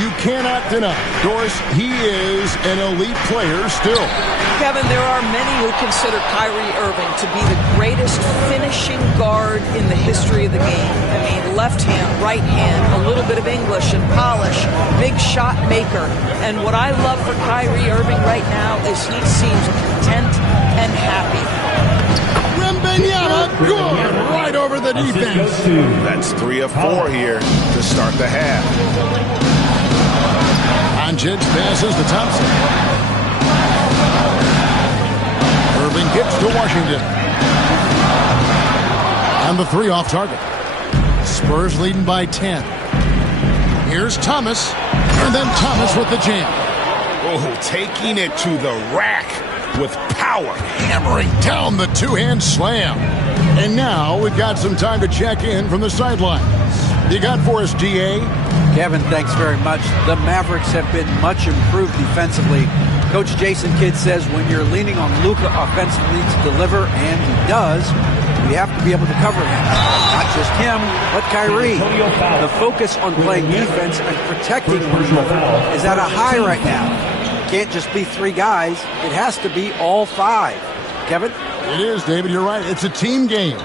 you cannot deny, Doris, he is an elite player still. Kevin, there are many who consider Kyrie Irving to be the greatest finishing guard in the history of the game. I mean, left hand, right hand, a little bit of English and polish, big shot maker. And what I love for Kyrie Irving right now is he seems content and happy. Wembanyama, good, right over the defense. That's 3 of 4 here to start the half. Doncic passes to Thompson. Irving gets to Washington. And the 3 off target. Spurs leading by 10. Here's Thomas. And then Thomas with the jam. Oh, taking it to the rack with power. Hammering down the 2-hand slam. And now we've got some time to check in from the sidelines. You got for us, DA? Kevin, thanks very much. The Mavericks have been much improved defensively. Coach Jason Kidd says when you're leaning on Luka offensively to deliver, and he does, we have to be able to cover him. Not just him, but Kyrie. The focus on playing defense and protecting Luka is at a high right now. It can't just be 3 guys. It has to be all 5. Kevin? It is, David. You're right. It's a team game.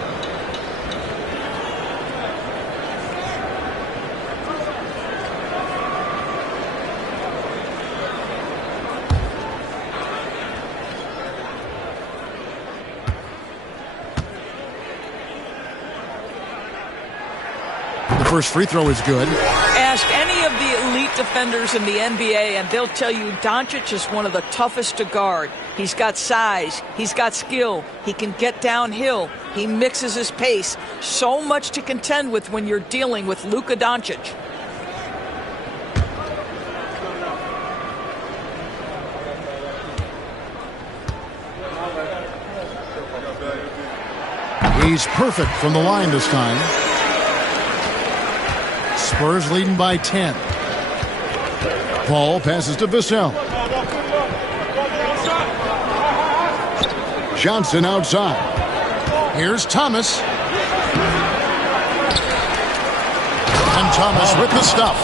First free throw is good. Ask any of the elite defenders in the NBA, and they'll tell you Doncic is one of the toughest to guard. He's got size. He's got skill. He can get downhill. He mixes his pace. So much to contend with when you're dealing with Luka Doncic. He's perfect from the line this time. Spurs leading by 10. Paul passes to Vassell. Johnson outside. Here's Thomas. And Thomas with the stuff.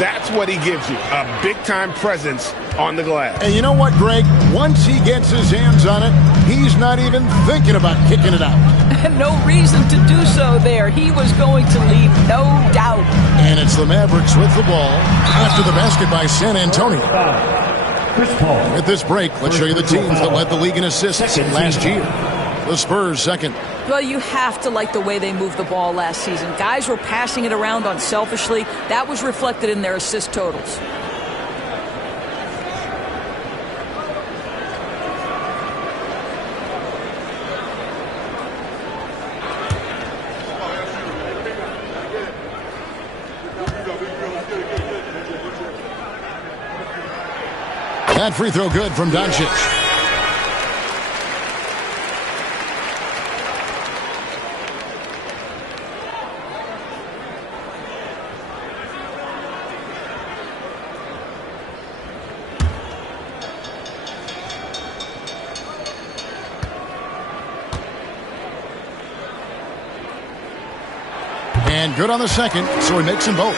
That's what he gives you, a big-time presence on the glass. And you know what, Greg? Once he gets his hands on it, he's not even thinking about kicking it out. No reason to do so there. He was going to leave, no doubt. And it's the Mavericks with the ball after the basket by San Antonio. At this break, let's show you the teams that led the league in assists last year. The Spurs second. Well, you have to like the way they moved the ball last season. Guys were passing it around unselfishly. That was reflected in their assist totals. That free throw good from Doncic. And good on the second, so he makes them both.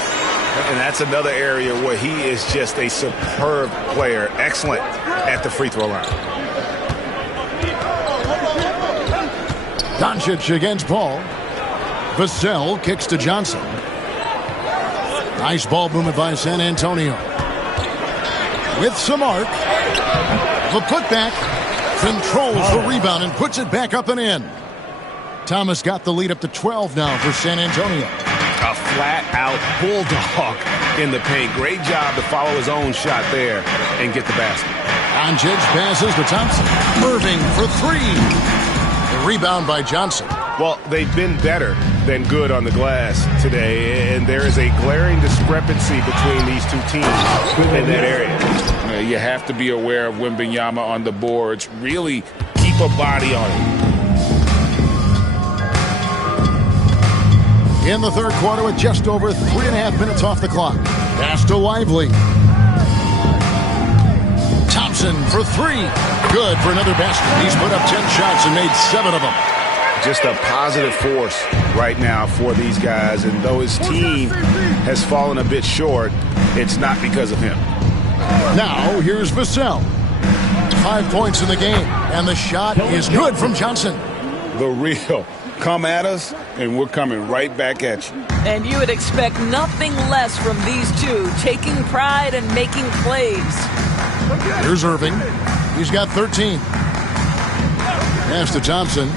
And that's another area where he is just a superb player. Excellent at the free throw line. Doncic against Paul. Vassell kicks to Johnson. Nice ball movement by San Antonio. With some arc. The putback. Controls the rebound and puts it back up and in. Thomas got the lead up to 12 now for San Antonio. A flat-out bulldog in the paint. Great job to follow his own shot there and get the basket. Doncic passes to Thompson. Irving for 3. The rebound by Johnson. Well, they've been better than good on the glass today, and there is a glaring discrepancy between these two teams in that area. You have to be aware of Wembanyama on the boards. Really keep a body on it. In the third quarter with just over 3.5 minutes off the clock. Pass to Lively. Thompson for 3. Good for another basket. He's put up 10 shots and made 7 of them. Just a positive force right now for these guys. And though his team has fallen a bit short, it's not because of him. Now here's Vassell. 5 points in the game. And the shot is good from Johnson. The real. Come at us, and we're coming right back at you. And you would expect nothing less from these two, taking pride and making plays. Here's Irving. He's got 13. Pass to Thompson.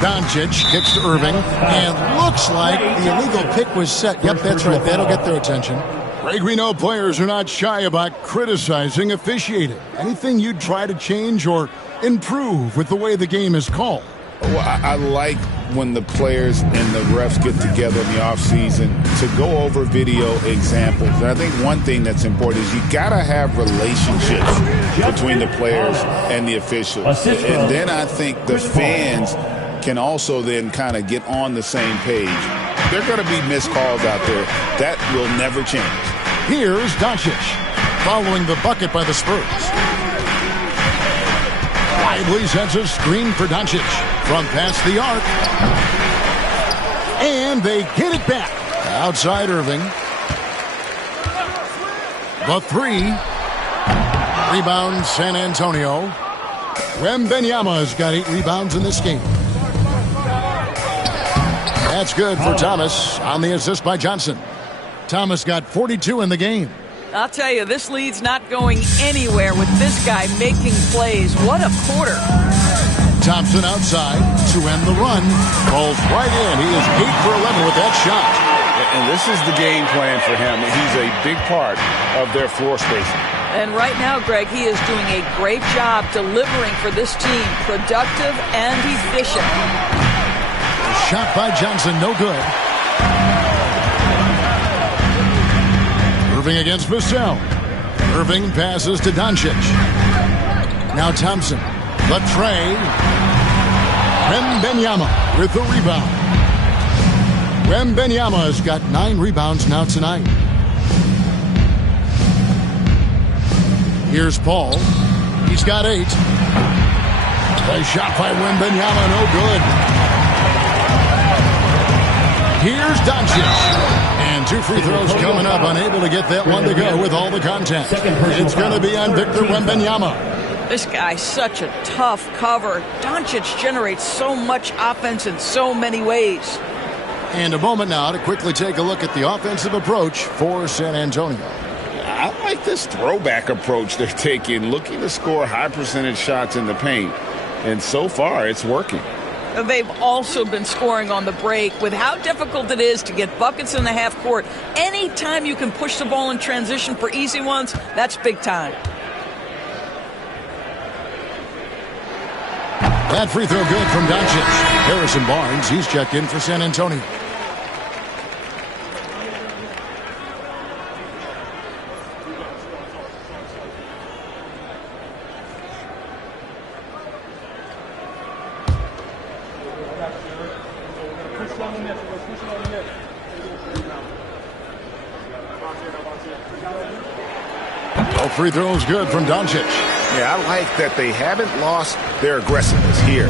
Doncic kicks to Irving. And looks like the illegal pick was set. Yep, that's right. That'll get their attention. Greg, we know players are not shy about criticizing officiating. Anything you'd try to change or improve with the way the game is called? Well, I like when the players and the refs get together in the offseason to go over video examples. And I think one thing that's important is you got to have relationships between the players and the officials. And then I think the fans can also then kind of get on the same page There are going to be missed calls out there. That will never change. Here's Doncic, following the bucket by the Spurs. Lively sends a screen for Doncic from past the arc. And they get it back. Outside Irving. The three. Rebound San Antonio. Wembanyama's got 8 rebounds in this game. That's good for Thomas on the assist by Johnson. Thomas got 42 in the game. I'll tell you, this lead's not going anywhere with this guy making plays. What a quarter. Thompson outside to end the run. Falls right in. He is 8 for 11 with that shot. And this is the game plan for him. He's a big part of their floor spacing. And right now, Greg, he is doing a great job delivering for this team. Productive and efficient. Shot by Johnson, no good. Irving against Vassell. Irving passes to Doncic. Now Thompson. The tray. Wembanyama with the rebound. Wembanyama has got 9 rebounds now tonight. Here's Paul. He's got 8. A shot by Wembanyama, no good. Here's Doncic. And 2 free throws coming up, unable to get that one to go with all the contact. It's going to be on Victor Wembanyama. This guy's such a tough cover. Doncic generates so much offense in so many ways. And a moment now to quickly take a look at the offensive approach for San Antonio. I like this throwback approach they're taking, looking to score high percentage shots in the paint. And so far, it's working. They've also been scoring on the break. With how difficult it is to get buckets in the half court, anytime you can push the ball in transition for easy ones, that's big time. That free throw good from Doncic. Harrison Barnes, he's checked in for San Antonio. All free throws good from Doncic. Yeah, I like that they haven't lost their aggressiveness here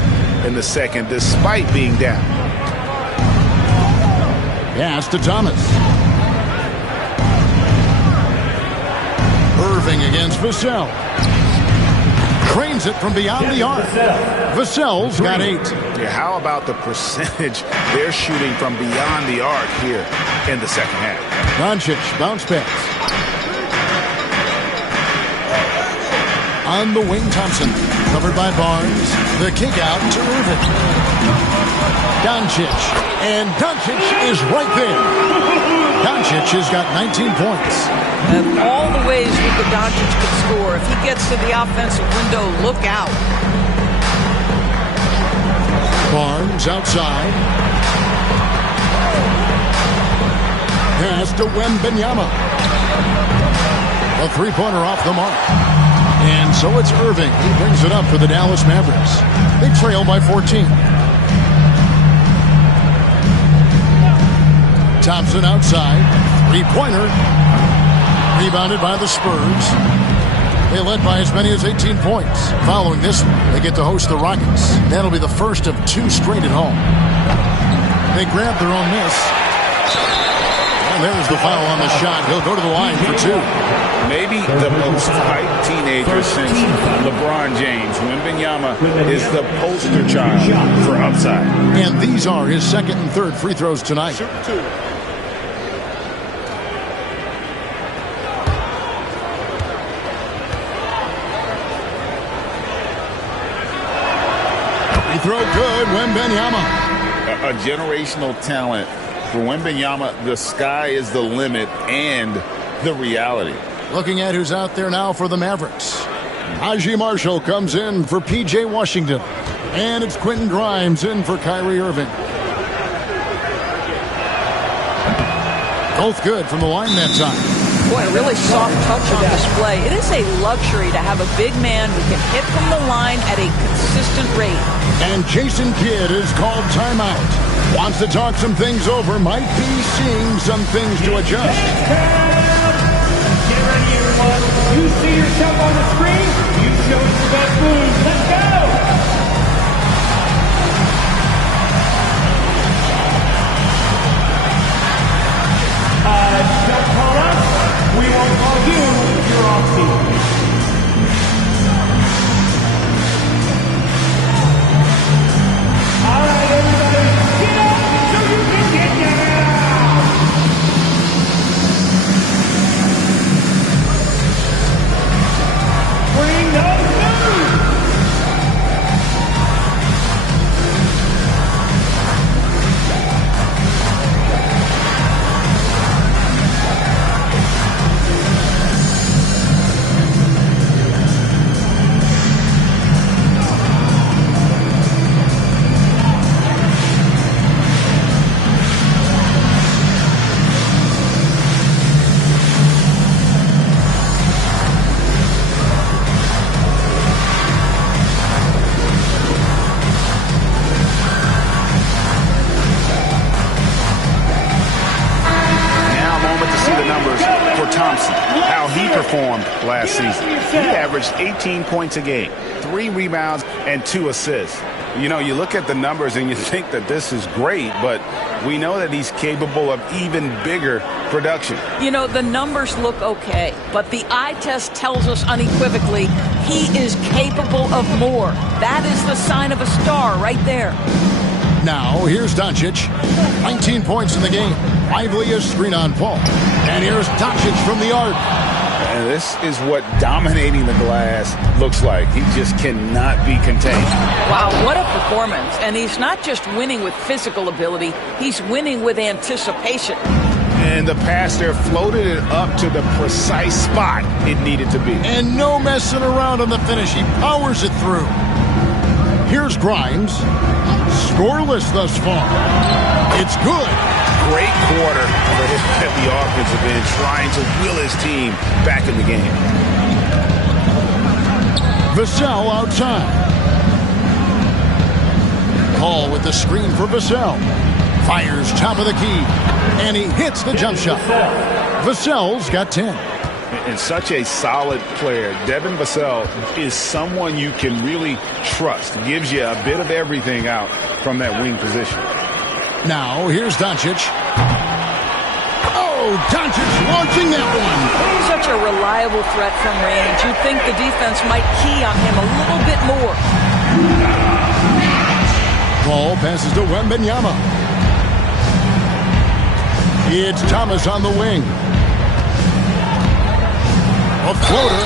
in the second, despite being down. Pass to Thomas. Irving against Vassell. Trains it from beyond the arc. Vassell's got 8. Yeah, how about the percentage they're shooting from beyond the arc here in the second half? Doncic bounce pass. On the wing, Thompson. Covered by Barnes. The kick out to Irving. Doncic. And Doncic is right there. Doncic has got 19 points. And all the ways Luka Doncic can score. If he gets to the offensive window, look out. Barnes outside. Pass to Wembanyama. A three-pointer off the mark. And so it's Irving. He brings it up for the Dallas Mavericks. They trail by 14. Thompson outside. Three-pointer. Rebounded by the Spurs. They led by as many as 18 points. Following this one, they get to host the Rockets. That'll be the first of 2 straight at home. They grab their own miss. And there's the foul on the shot. He'll go to the line for 2. Maybe the most hyped teenager since LeBron James. Wembanyama is the poster child for upside. And these are his second and third free throws tonight. Free throw good, Wembanyama. A generational talent. For Wembanyama, the sky is the limit and the reality. Looking at who's out there now for the Mavericks. Najee Marshall comes in for P.J. Washington. And it's Quentin Grimes in for Kyrie Irving. Both good from the line that time. Boy, a really soft touch on display. It is a luxury to have a big man who can hit from the line at a consistent rate. And Jason Kidd is called timeout. Wants to talk some things over. Might be seeing some things to adjust. Get ready, everyone. You see yourself on the screen. You show us your best moves. Let's go. Don't call us. We won't call you. You're off team. All right, everybody, get up so you can get down. Bring those moves. Last season, he averaged 18 points a game, 3 rebounds, and 2 assists. You know, you look at the numbers and you think that this is great, but we know that he's capable of even bigger production. You know, the numbers look okay, but the eye test tells us unequivocally he is capable of more. That is the sign of a star right there. Now, here's Doncic. 19 points in the game. Liveliest screen on Paul. And here's Doncic from the arc. And this is what dominating the glass looks like. He just cannot be contained. Wow, what a performance. And he's not just winning with physical ability, he's winning with anticipation. And the pass there floated it up to the precise spot it needed to be. And no messing around on the finish. He powers it through. Here's Grimes. Scoreless thus far. It's good. Great quarter at the offensive end, trying to will his team back in the game. Vassell outside. Paul with the screen for Vassell. Fires top of the key. And he hits the jump shot. Vassell's got 10. And such a solid player. Devin Vassell is someone you can really trust. Gives you a bit of everything out from that wing position. Now, here's Doncic. Oh, Doncic launching that one. He's such a reliable threat from range. You'd think the defense might key on him a little bit more. Ball passes to Wembanyama. It's Thomas on the wing. A floater.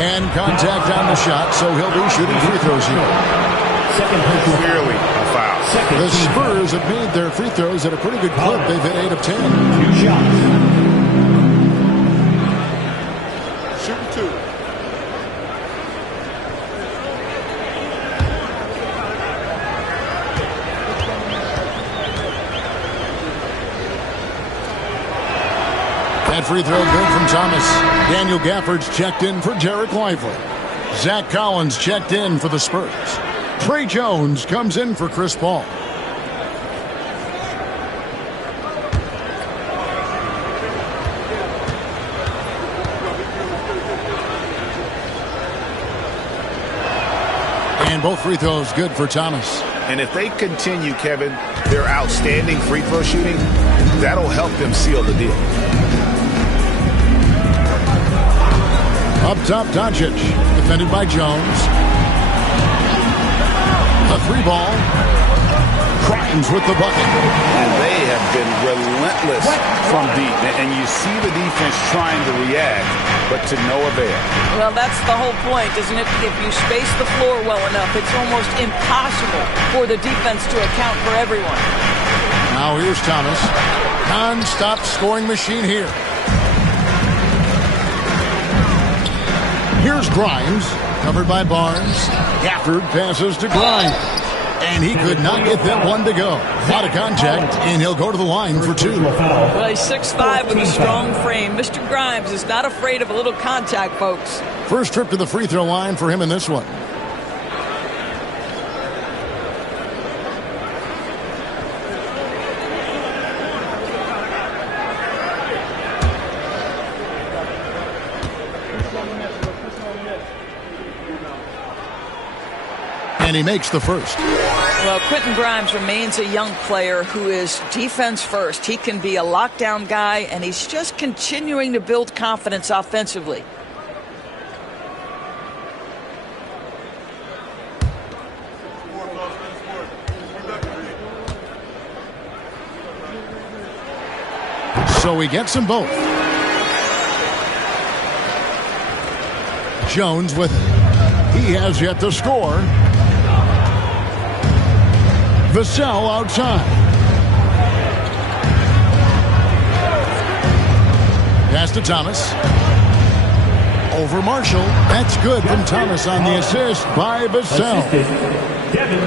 And contact on the shot, so he'll be shooting free throws here. Clearly a foul. The Spurs have made their free throws at a pretty good clip. They've hit 8 of 10. 2 shots. Shooting 2. That free throw good from Thomas. Daniel Gafford's checked in for Derek Lively. Zach Collins checked in for the Spurs. Trey Jones comes in for Chris Paul. And both free throws good for Thomas. And if they continue, Kevin, their outstanding free throw shooting, that'll help them seal the deal. Up top, Doncic, defended by Jones. The 3-ball. Grimes with the bucket. And they have been relentless from deep. And you see the defense trying to react, but to no avail. Well, that's the whole point, isn't it? If you space the floor well enough, it's almost impossible for the defense to account for everyone. Now here's Thomas. Non-stop scoring machine here. Here's Grimes, covered by Barnes. Gafford passes to Grimes. And he could not get that one to go. Out of contact, and he'll go to the line for 2. Well, he's 6'5" with a strong frame. Mr. Grimes is not afraid of a little contact, folks. First trip to the free throw line for him in this one. And he makes the first. Well, Quentin Grimes remains a young player who is defense first. He can be a lockdown guy, and he's just continuing to build confidence offensively. So he gets them both. Jones with it. He has yet to score. Vassell outside. Pass to Thomas. Over Marshall. That's good from Thomas on the assist by Vassell.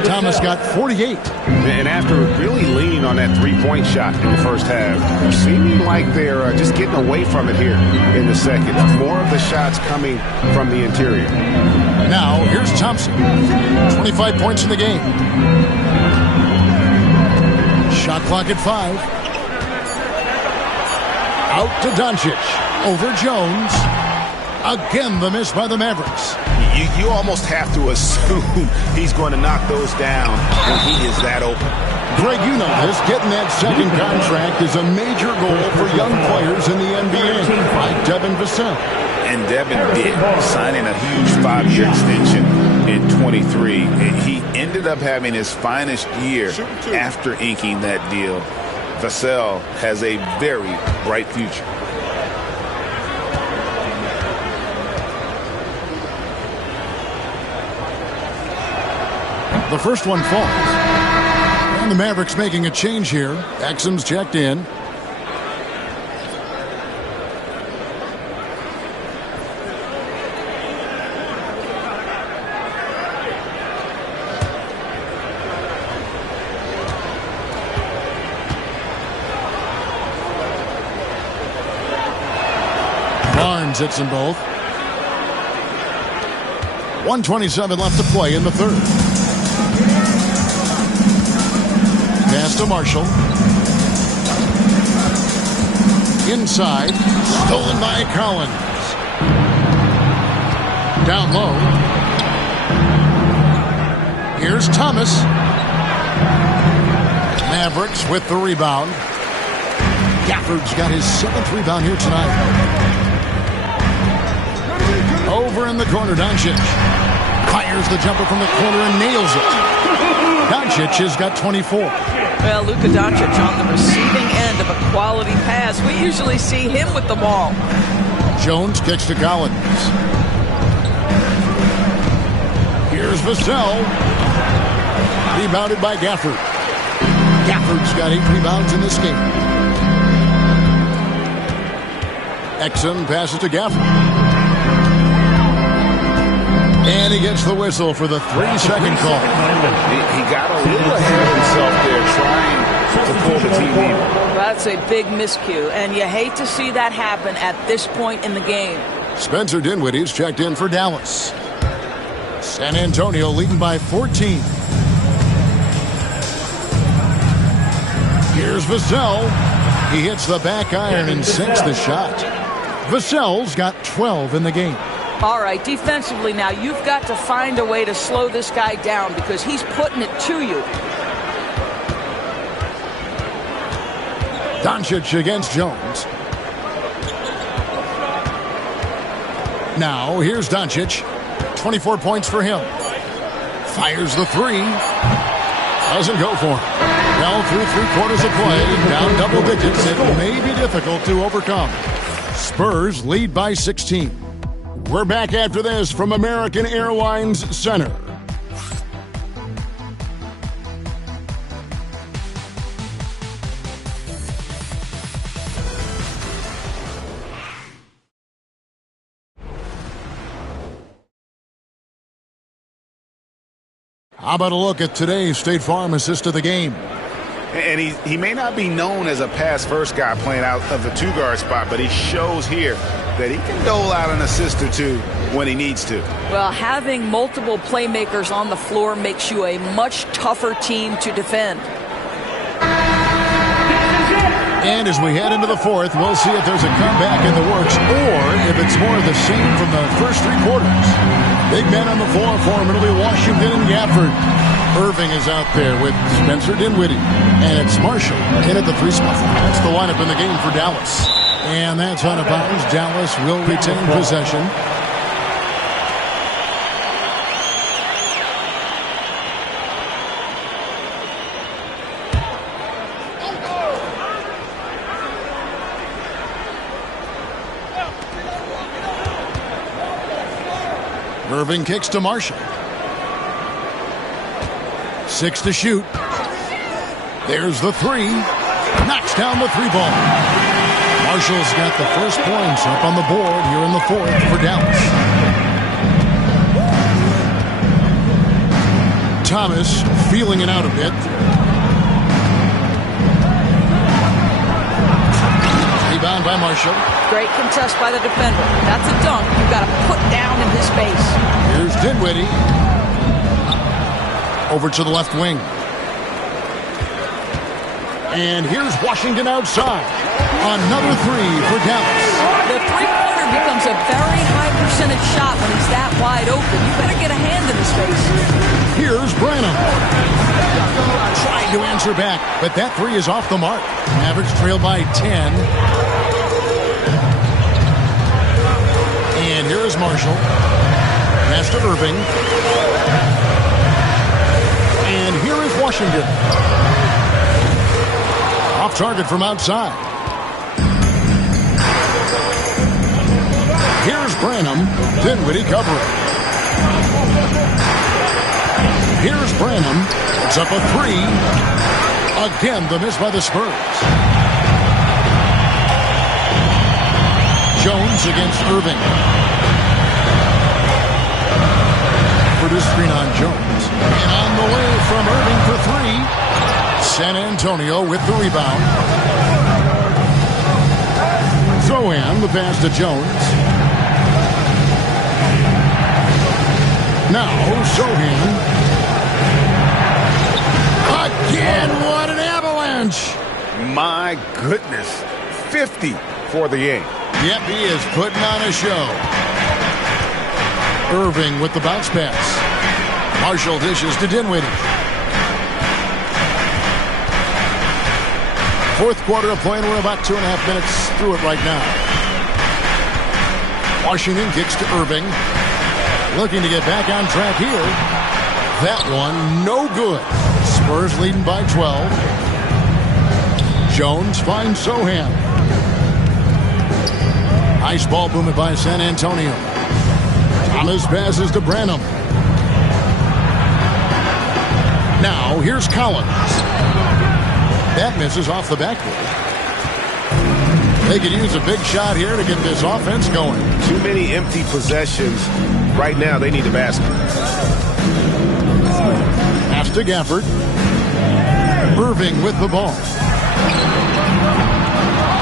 Thomas got 48. And after really leaning on that three-point shot in the first half, seeming like they're just getting away from it here in the second. More of the shots coming from the interior. Now, here's Thompson. 25 points in the game. Shot clock at 5. Out to Doncic. Over Jones. Again, the miss by the Mavericks. You almost have to assume he's going to knock those down when he is that open. Greg, you know this. Getting that second contract is a major goal for young players in the NBA, like Devin Vassell. And Devin did, signing a huge 5-year extension in 23. He ended up having his finest year after inking that deal. Vassell has a very bright future. The first one falls. And the Mavericks making a change here. Exum's checked in. Barnes hits them both. 1:27 left to play in the third. Pass to Marshall. Inside. Stolen by Collins. Down low. Here's Thomas. Mavericks with the rebound. Gafford's got his 7th rebound here tonight. Over in the corner, Doncic. Fires the jumper from the corner and nails it. Doncic has got 24. Well, Luka Doncic on the receiving end of a quality pass. We usually see him with the ball. Jones kicks to Collins. Here's Vassell. Rebounded by Gafford. Gafford's got 8 rebounds in this game. Exum passes to Gafford. And he gets the whistle for the 3-second call. He got a little ahead of himself there trying to pull the TV. That's a big miscue, and you hate to see that happen at this point in the game. Spencer Dinwiddie's checked in for Dallas. San Antonio leading by 14. Here's Vassell. He hits the back iron and sinks the shot. Vassell's got 12 in the game. All right, defensively now, you've got to find a way to slow this guy down because he's putting it to you. Doncic against Jones. Now, here's Doncic. 24 points for him. Fires the 3. Doesn't go for him. Well, through 3/4 of play, down double digits. It may be difficult to overcome. Spurs lead by 16. We're back after this from American Airlines Center. How about a look at today's State Farm assist of the game? And he may not be known as a pass-first guy playing out of the two-guard spot, but he shows here that he can dole out an assist or two when he needs to. Well, having multiple playmakers on the floor makes you a much tougher team to defend. And as we head into the fourth, we'll see if there's a comeback in the works or if it's more of the same from the first three quarters. Big men on the floor for him. It'll be Washington and Gafford. Irving is out there with Spencer Dinwiddie. And it's Marshall in at the three spot. That's the lineup in the game for Dallas. And that's out of bounds. Dallas will retain possession. Irving kicks to Marshall. 6 to shoot. There's the three. Knocks down the three ball. Marshall's got the first points up on the board here in the fourth for Dallas. Thomas feeling it out a bit. Rebound by Marshall. Great contest by the defender. That's a dunk you've got to put down in his face. Here's Dinwiddie. Over to the left wing. And here's Washington outside. Another three for Dallas. The three-pointer becomes a very high percentage shot when he's that wide open. You better get a hand in his face. Here's Branham. Trying to answer back, but that three is off the mark. Mavericks trail by 10. And here is Marshall. Pass to Irving. And here is Washington. Off target from outside. Here's Branham. Dinwiddie covering. Here's Branham. It's up a three. Again, the miss by the Spurs. Jones against Irving. For the screen on Jones. And on the way from Irving for three. San Antonio with the rebound. Zohan, the pass to Jones. Now, Zohan. Again, what an avalanche. My goodness. 50 for the game. Yep, he is putting on a show. Irving with the bounce pass. Marshall dishes to Dinwiddie. Fourth quarter of play, and we're about 2.5 minutes through it right now. Washington kicks to Irving. Looking to get back on track here. That one, no good. Spurs leading by 12. Jones finds Zohan. Nice ball movement by San Antonio. Thomas passes to Branham. Now, here's Collins. That misses off the backboard. They could use a big shot here to get this offense going. Too many empty possessions. Right now, they need a basket. Pass to Gafford. Irving with the ball.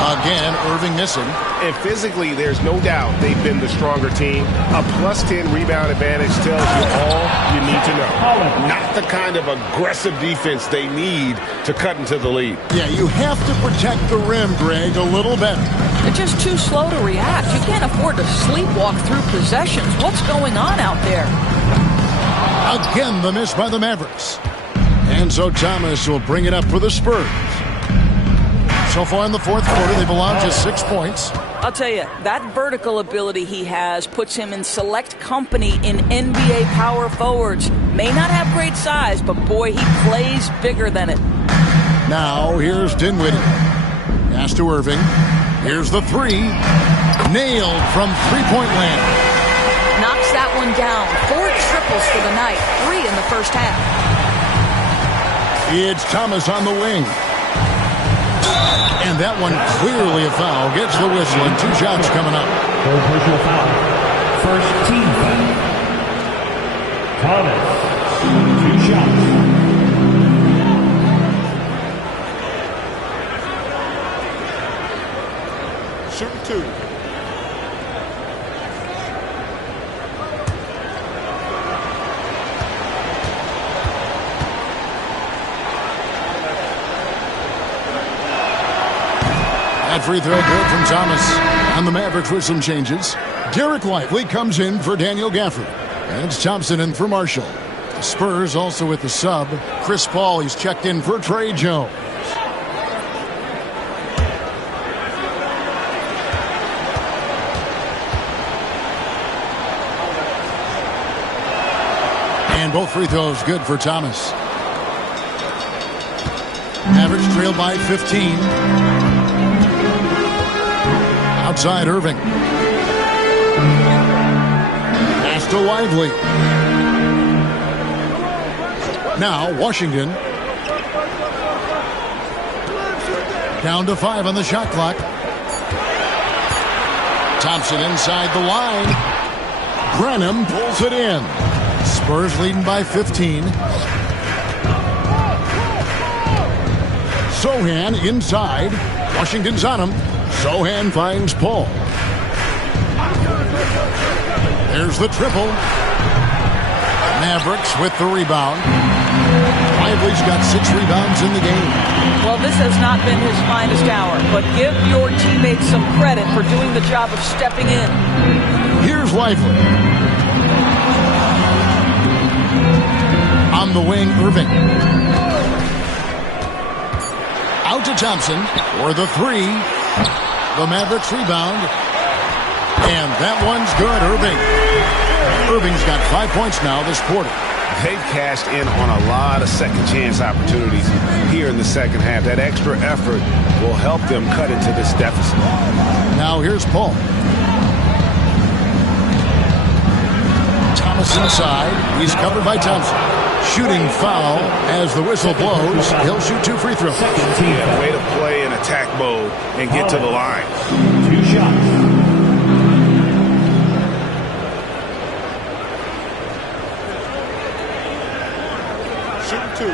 Again, Irving missing. And physically, there's no doubt they've been the stronger team. A +10 rebound advantage tells you all you need to know. Not the kind of aggressive defense they need to cut into the lead. Yeah, you have to protect the rim, Greg, a little better. They're just too slow to react. You can't afford to sleepwalk through possessions. What's going on out there? Again, the miss by the Mavericks. And so Thomas will bring it up for the Spurs. So far in the fourth quarter, they've allowed just 6 points. I'll tell you, that vertical ability he has puts him in select company in NBA power forwards. May not have great size, but boy, he plays bigger than it. Now, here's Dinwiddie. Pass to Irving. Here's the three. Nailed from three-point land. Knocks that one down. 4 triples for the night. 3 in the first half. It's Thomas on the wing. And that one clearly a foul. Gets the whistle and 2 shots coming up. Full personal foul. First team foul. Thomas. 2 shots. That free throw good from Thomas. And the Mavericks with some changes. Derek Lively comes in for Daniel Gafford. And Thompson in for Marshall. The Spurs also with the sub. Chris Paul, he's checked in for Trey Jones. And both free throws good for Thomas. Mavericks trail by 15. Outside Irving. Pass to Lively. Now Washington. Down to 5 on the shot clock. Thompson inside the line. Brenham pulls it in. Spurs leading by 15. Sohan inside. Washington's on him. Sohan finds Paul. There's the triple. Mavericks with the rebound. Lively's got 6 rebounds in the game. Well, this has not been his finest hour, but give your teammates some credit for doing the job of stepping in. Here's Lively. On the wing, Irving. Out to Thompson for the 3. The Mavericks rebound. And that one's good, Irving. Irving's got 5 points now this quarter. They've cashed in on a lot of second-chance opportunities here in the second half. That extra effort will help them cut into this deficit. Now here's Paul. Thomas inside. He's covered by Thompson. Shooting foul as the whistle blows. He'll shoot 2 free throws. Yeah, way to play in attack mode and get to the line. 2 shots. Shoot 2.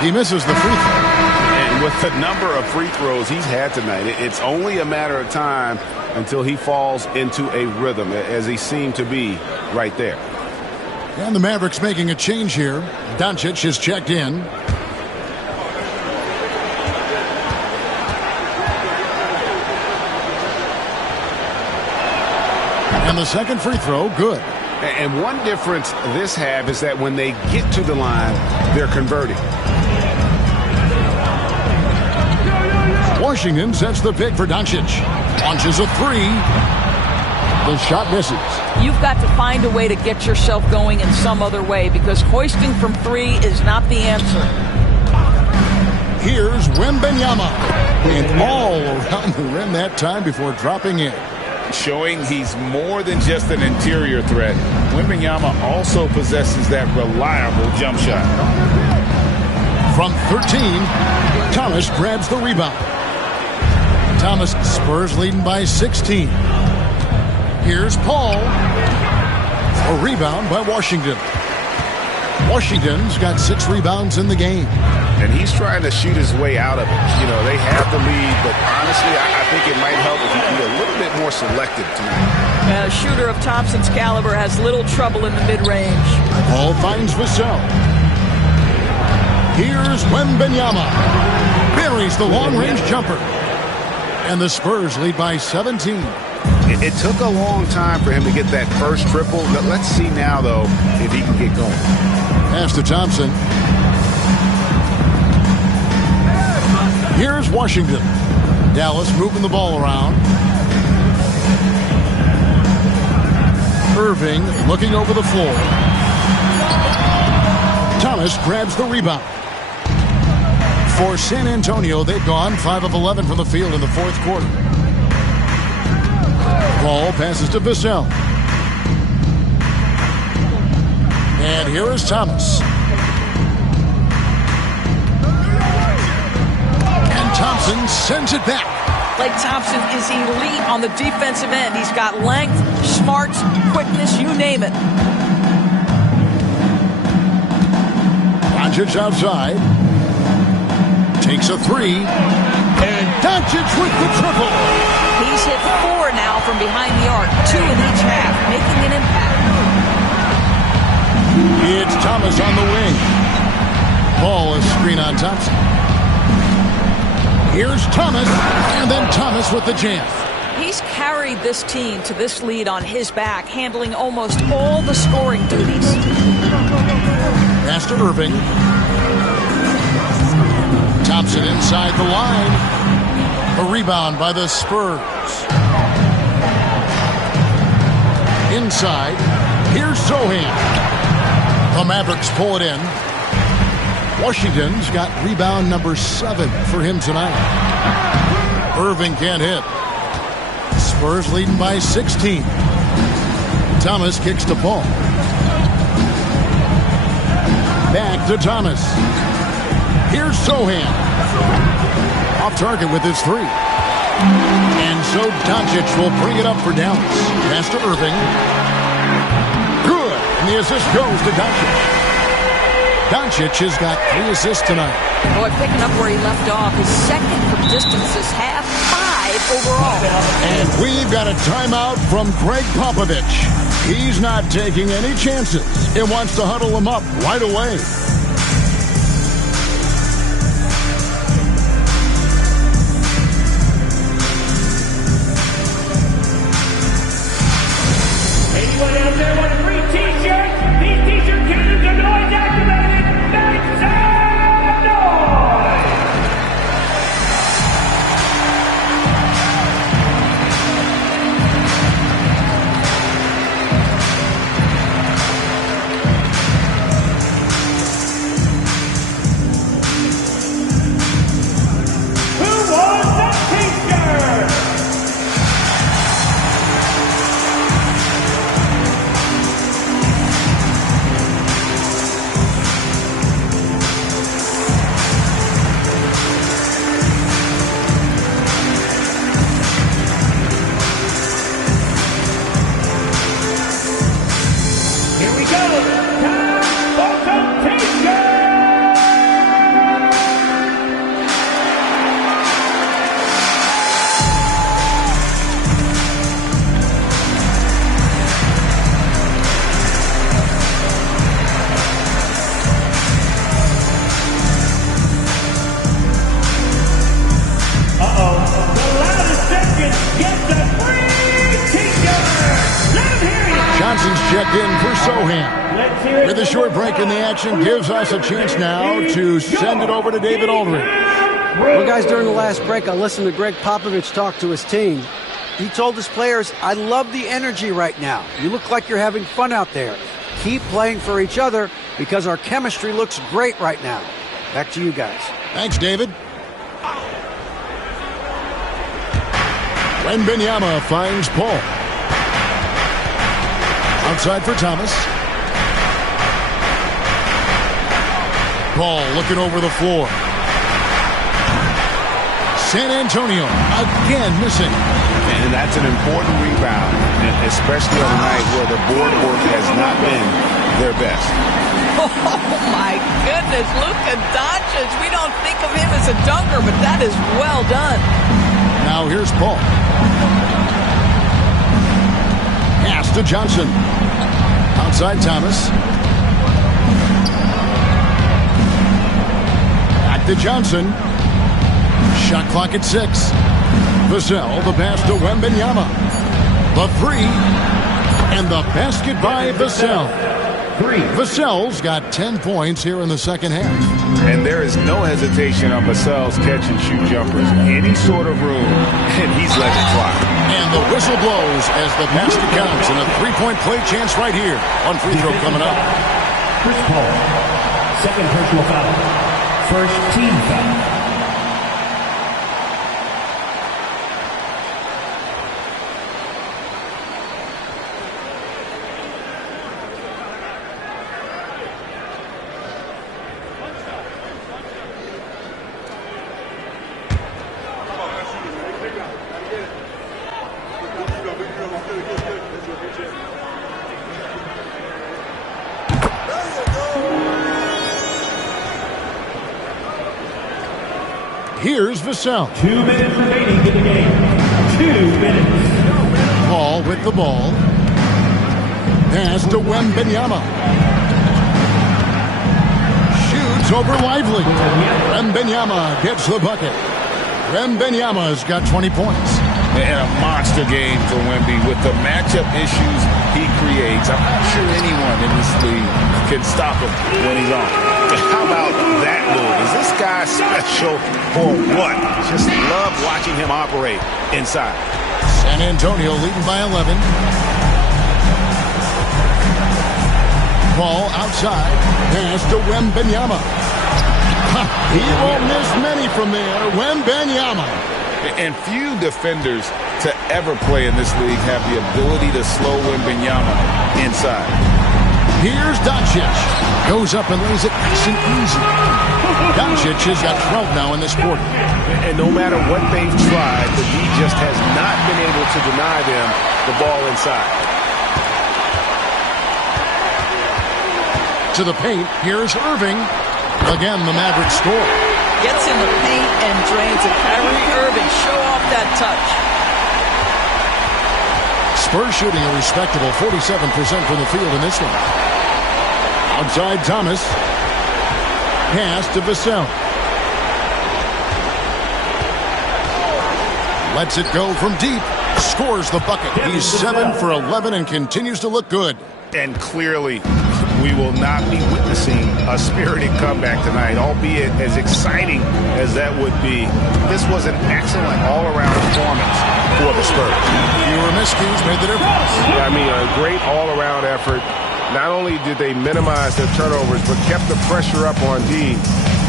He misses the free throw. And with the number of free throws he's had tonight, it's only a matter of time until he falls into a rhythm, as he seemed to be right there. And the Mavericks making a change here. Doncic is checked in. And the second free throw, good. And one difference this half is that when they get to the line, they're converting. Washington sets the pick for Doncic. Launches a 3. The shot misses. You've got to find a way to get yourself going in some other way, because hoisting from 3 is not the answer. Here's Wembanyama. And all around the rim that time before dropping in. Showing he's more than just an interior threat. Wembanyama also possesses that reliable jump shot. From 13, Thomas grabs the rebound. Thomas, Spurs leading by 16. Here's Paul. A rebound by Washington. Washington's got 6 rebounds in the game. And he's trying to shoot his way out of it. You know, they have the lead, but honestly, I think it might help if he can be a little bit more selective tonight. A shooter of Thompson's caliber has little trouble in the mid-range. Paul finds Vassell. Here's Wembanyama. Buries the long-range jumper. And the Spurs lead by 17. It took a long time for him to get that first triple. Let's see now, though, if he can get going. Pass to Thompson. Here's Washington. Dallas moving the ball around. Irving looking over the floor. Thomas grabs the rebound. For San Antonio, they've gone 5 of 11 from the field in the fourth quarter. Ball passes to Vassell. And here is Thomas. And Thompson sends it back. Klay Thompson is elite on the defensive end. He's got length, smarts, quickness, you name it. Doncic outside. Takes a 3. And Doncic with the triple. He's hit 4 now from behind the arc, 2 in each half, making an impact. It's Thomas on the wing. Ball is screen on Thompson. Here's Thomas, and then Thomas with the jam. He's carried this team to this lead on his back, handling almost all the scoring duties. Pass to Irving. Thompson inside the line. A rebound by the Spurs. Inside. Here's Sohan. The Mavericks pull it in. Washington's got rebound number 7 for him tonight. Irving can't hit. Spurs leading by 16. Thomas kicks to Paul. Back to Thomas. Here's Sohan. Off target with his 3. And so Doncic will bring it up for Dallas. Pass to Irving. Good. And the assist goes to Doncic. Doncic has got 3 assists tonight. Boy, picking up where he left off. His second from distance this half, 5 overall. And we've got a timeout from Greg Popovich. He's not taking any chances. He wants to huddle him up right away. Anyone out there want a free t-shirt? These t-shirt cannons are noise activated. Make some noise! Who wants a t-shirt? Here we go. Time for some t-shirts. The loudest section gets a free t-shirt. Let him hear you. Johnson's checked in for Sohan. Let's hear it. With a short break in the action, gives us a chance now to send it over to David Aldridge. Well, guys, during the last break, I listened to Greg Popovich talk to his team. He told his players, I love the energy right now. You look like you're having fun out there. Keep playing for each other because our chemistry looks great right now. Back to you guys. Thanks, David. Wembanyama finds Paul. Outside for Thomas. Paul looking over the floor. San Antonio again missing. And that's an important rebound, especially on a night where the board work has not been their best. Oh, my goodness. Luka Doncic. We don't think of him as a dunker, but that is well done. Now here's Paul. Pass to Johnson. Outside Thomas. Back to Johnson. Shot clock at 6. Vassell, the pass to Wembanyama. The 3. And the basket by Vassell. Vassell's got 10 points here in the second half. And there is no hesitation on Vassell's catch-and-shoot jumpers. Any sort of room, and he's let it fly. And the whistle blows as the basket counts. And a three-point play chance right here. One free throw coming up. Chris Paul, second personal foul. First team foul. Here's Vassell. 2 minutes remaining in the game. 2 minutes. Paul with the ball. Pass to Wembanyama. Shoots over Lively. Wembanyama gets the bucket. Wembanyama's got 20 points. And a monster game for Wemby with the matchup issues he creates. I'm not sure anyone in this league can stop him when he's on. How about that move? Is this guy special or what? Just love watching him operate inside. San Antonio leading by 11. Ball outside. Pass to Wembanyama. He won't miss many from there. Wembanyama. And few defenders to ever play in this league have the ability to slow Wembanyama inside. Here's Doncic. Goes up and lays it nice and easy. Doncic has got 12 now in this quarter. And no matter what they've tried, the D just has not been able to deny them the ball inside. To the paint, here's Irving. Again, the Mavericks score. Gets in the paint and drains it. Kyrie Irving, show off that touch. Spurs shooting a respectable 47% from the field in this one. Outside Thomas. Pass to Vassell. Lets it go from deep. Scores the bucket. He's 7 for 11 and continues to look good. And clearly, we will not be witnessing a spirited comeback tonight, albeit as exciting as that would be. This was an excellent all-around performance for the Spurs. Fewer miscues made the difference. I mean, a great all-around effort. Not only did they minimize their turnovers, but kept the pressure up on D,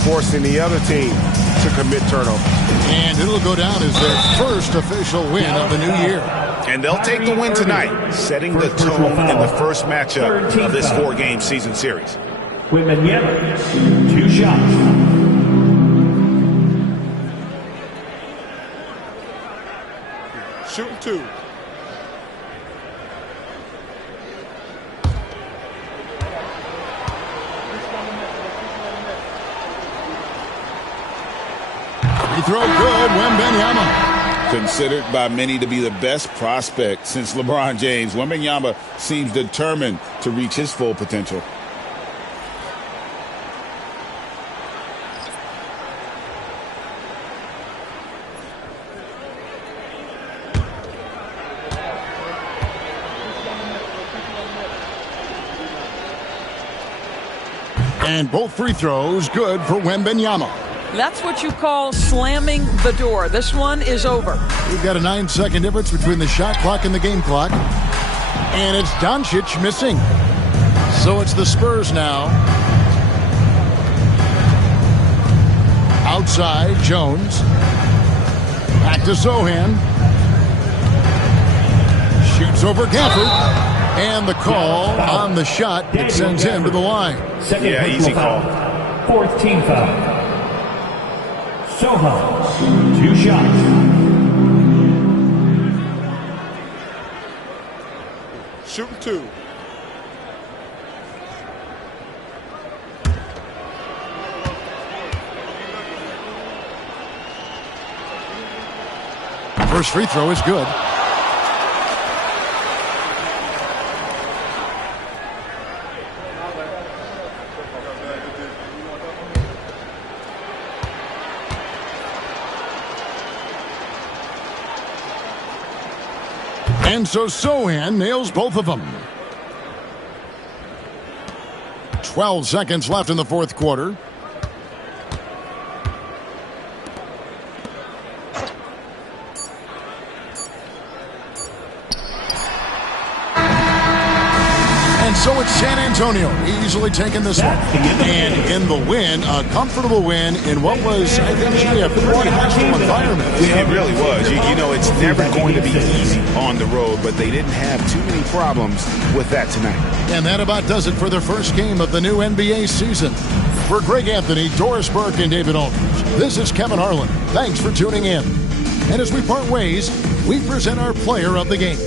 forcing the other team to commit turnovers. And it'll go down as their first official win of the new year. And they'll take the win tonight, setting the tone in the first matchup of this 4-game season series. Wembanyama, 2 shots. Shooting 2. Free throw good, Wembanyama. Considered by many to be the best prospect since LeBron James, Wembanyama seems determined to reach his full potential. And both free throws good for Wembanyama. That's what you call slamming the door. This one is over. We've got a 9-second difference between the shot clock and the game clock. And it's Doncic missing. So it's the Spurs now. Outside, Jones. Back to Sohan. Shoots over Gafford. And the call on the shot that sends him to the line. Second easy call. 4th team foul. Sohan, 2 shots. Shooting 2. First free throw is good. And so Sohan nails both of them. 12 seconds left in the fourth quarter. And so it's San Antonio easily taking this one. And in the win, a comfortable win in what was, I think, a pretty hostile environment. It really was. You know, it's never going to be easy on the road, but they didn't have too many problems with that tonight. And that about does it for the first game of the new NBA season. For Greg Anthony, Doris Burke, and David Aldridge, this is Kevin Harlan. Thanks for tuning in. And as we part ways, we present our player of the game.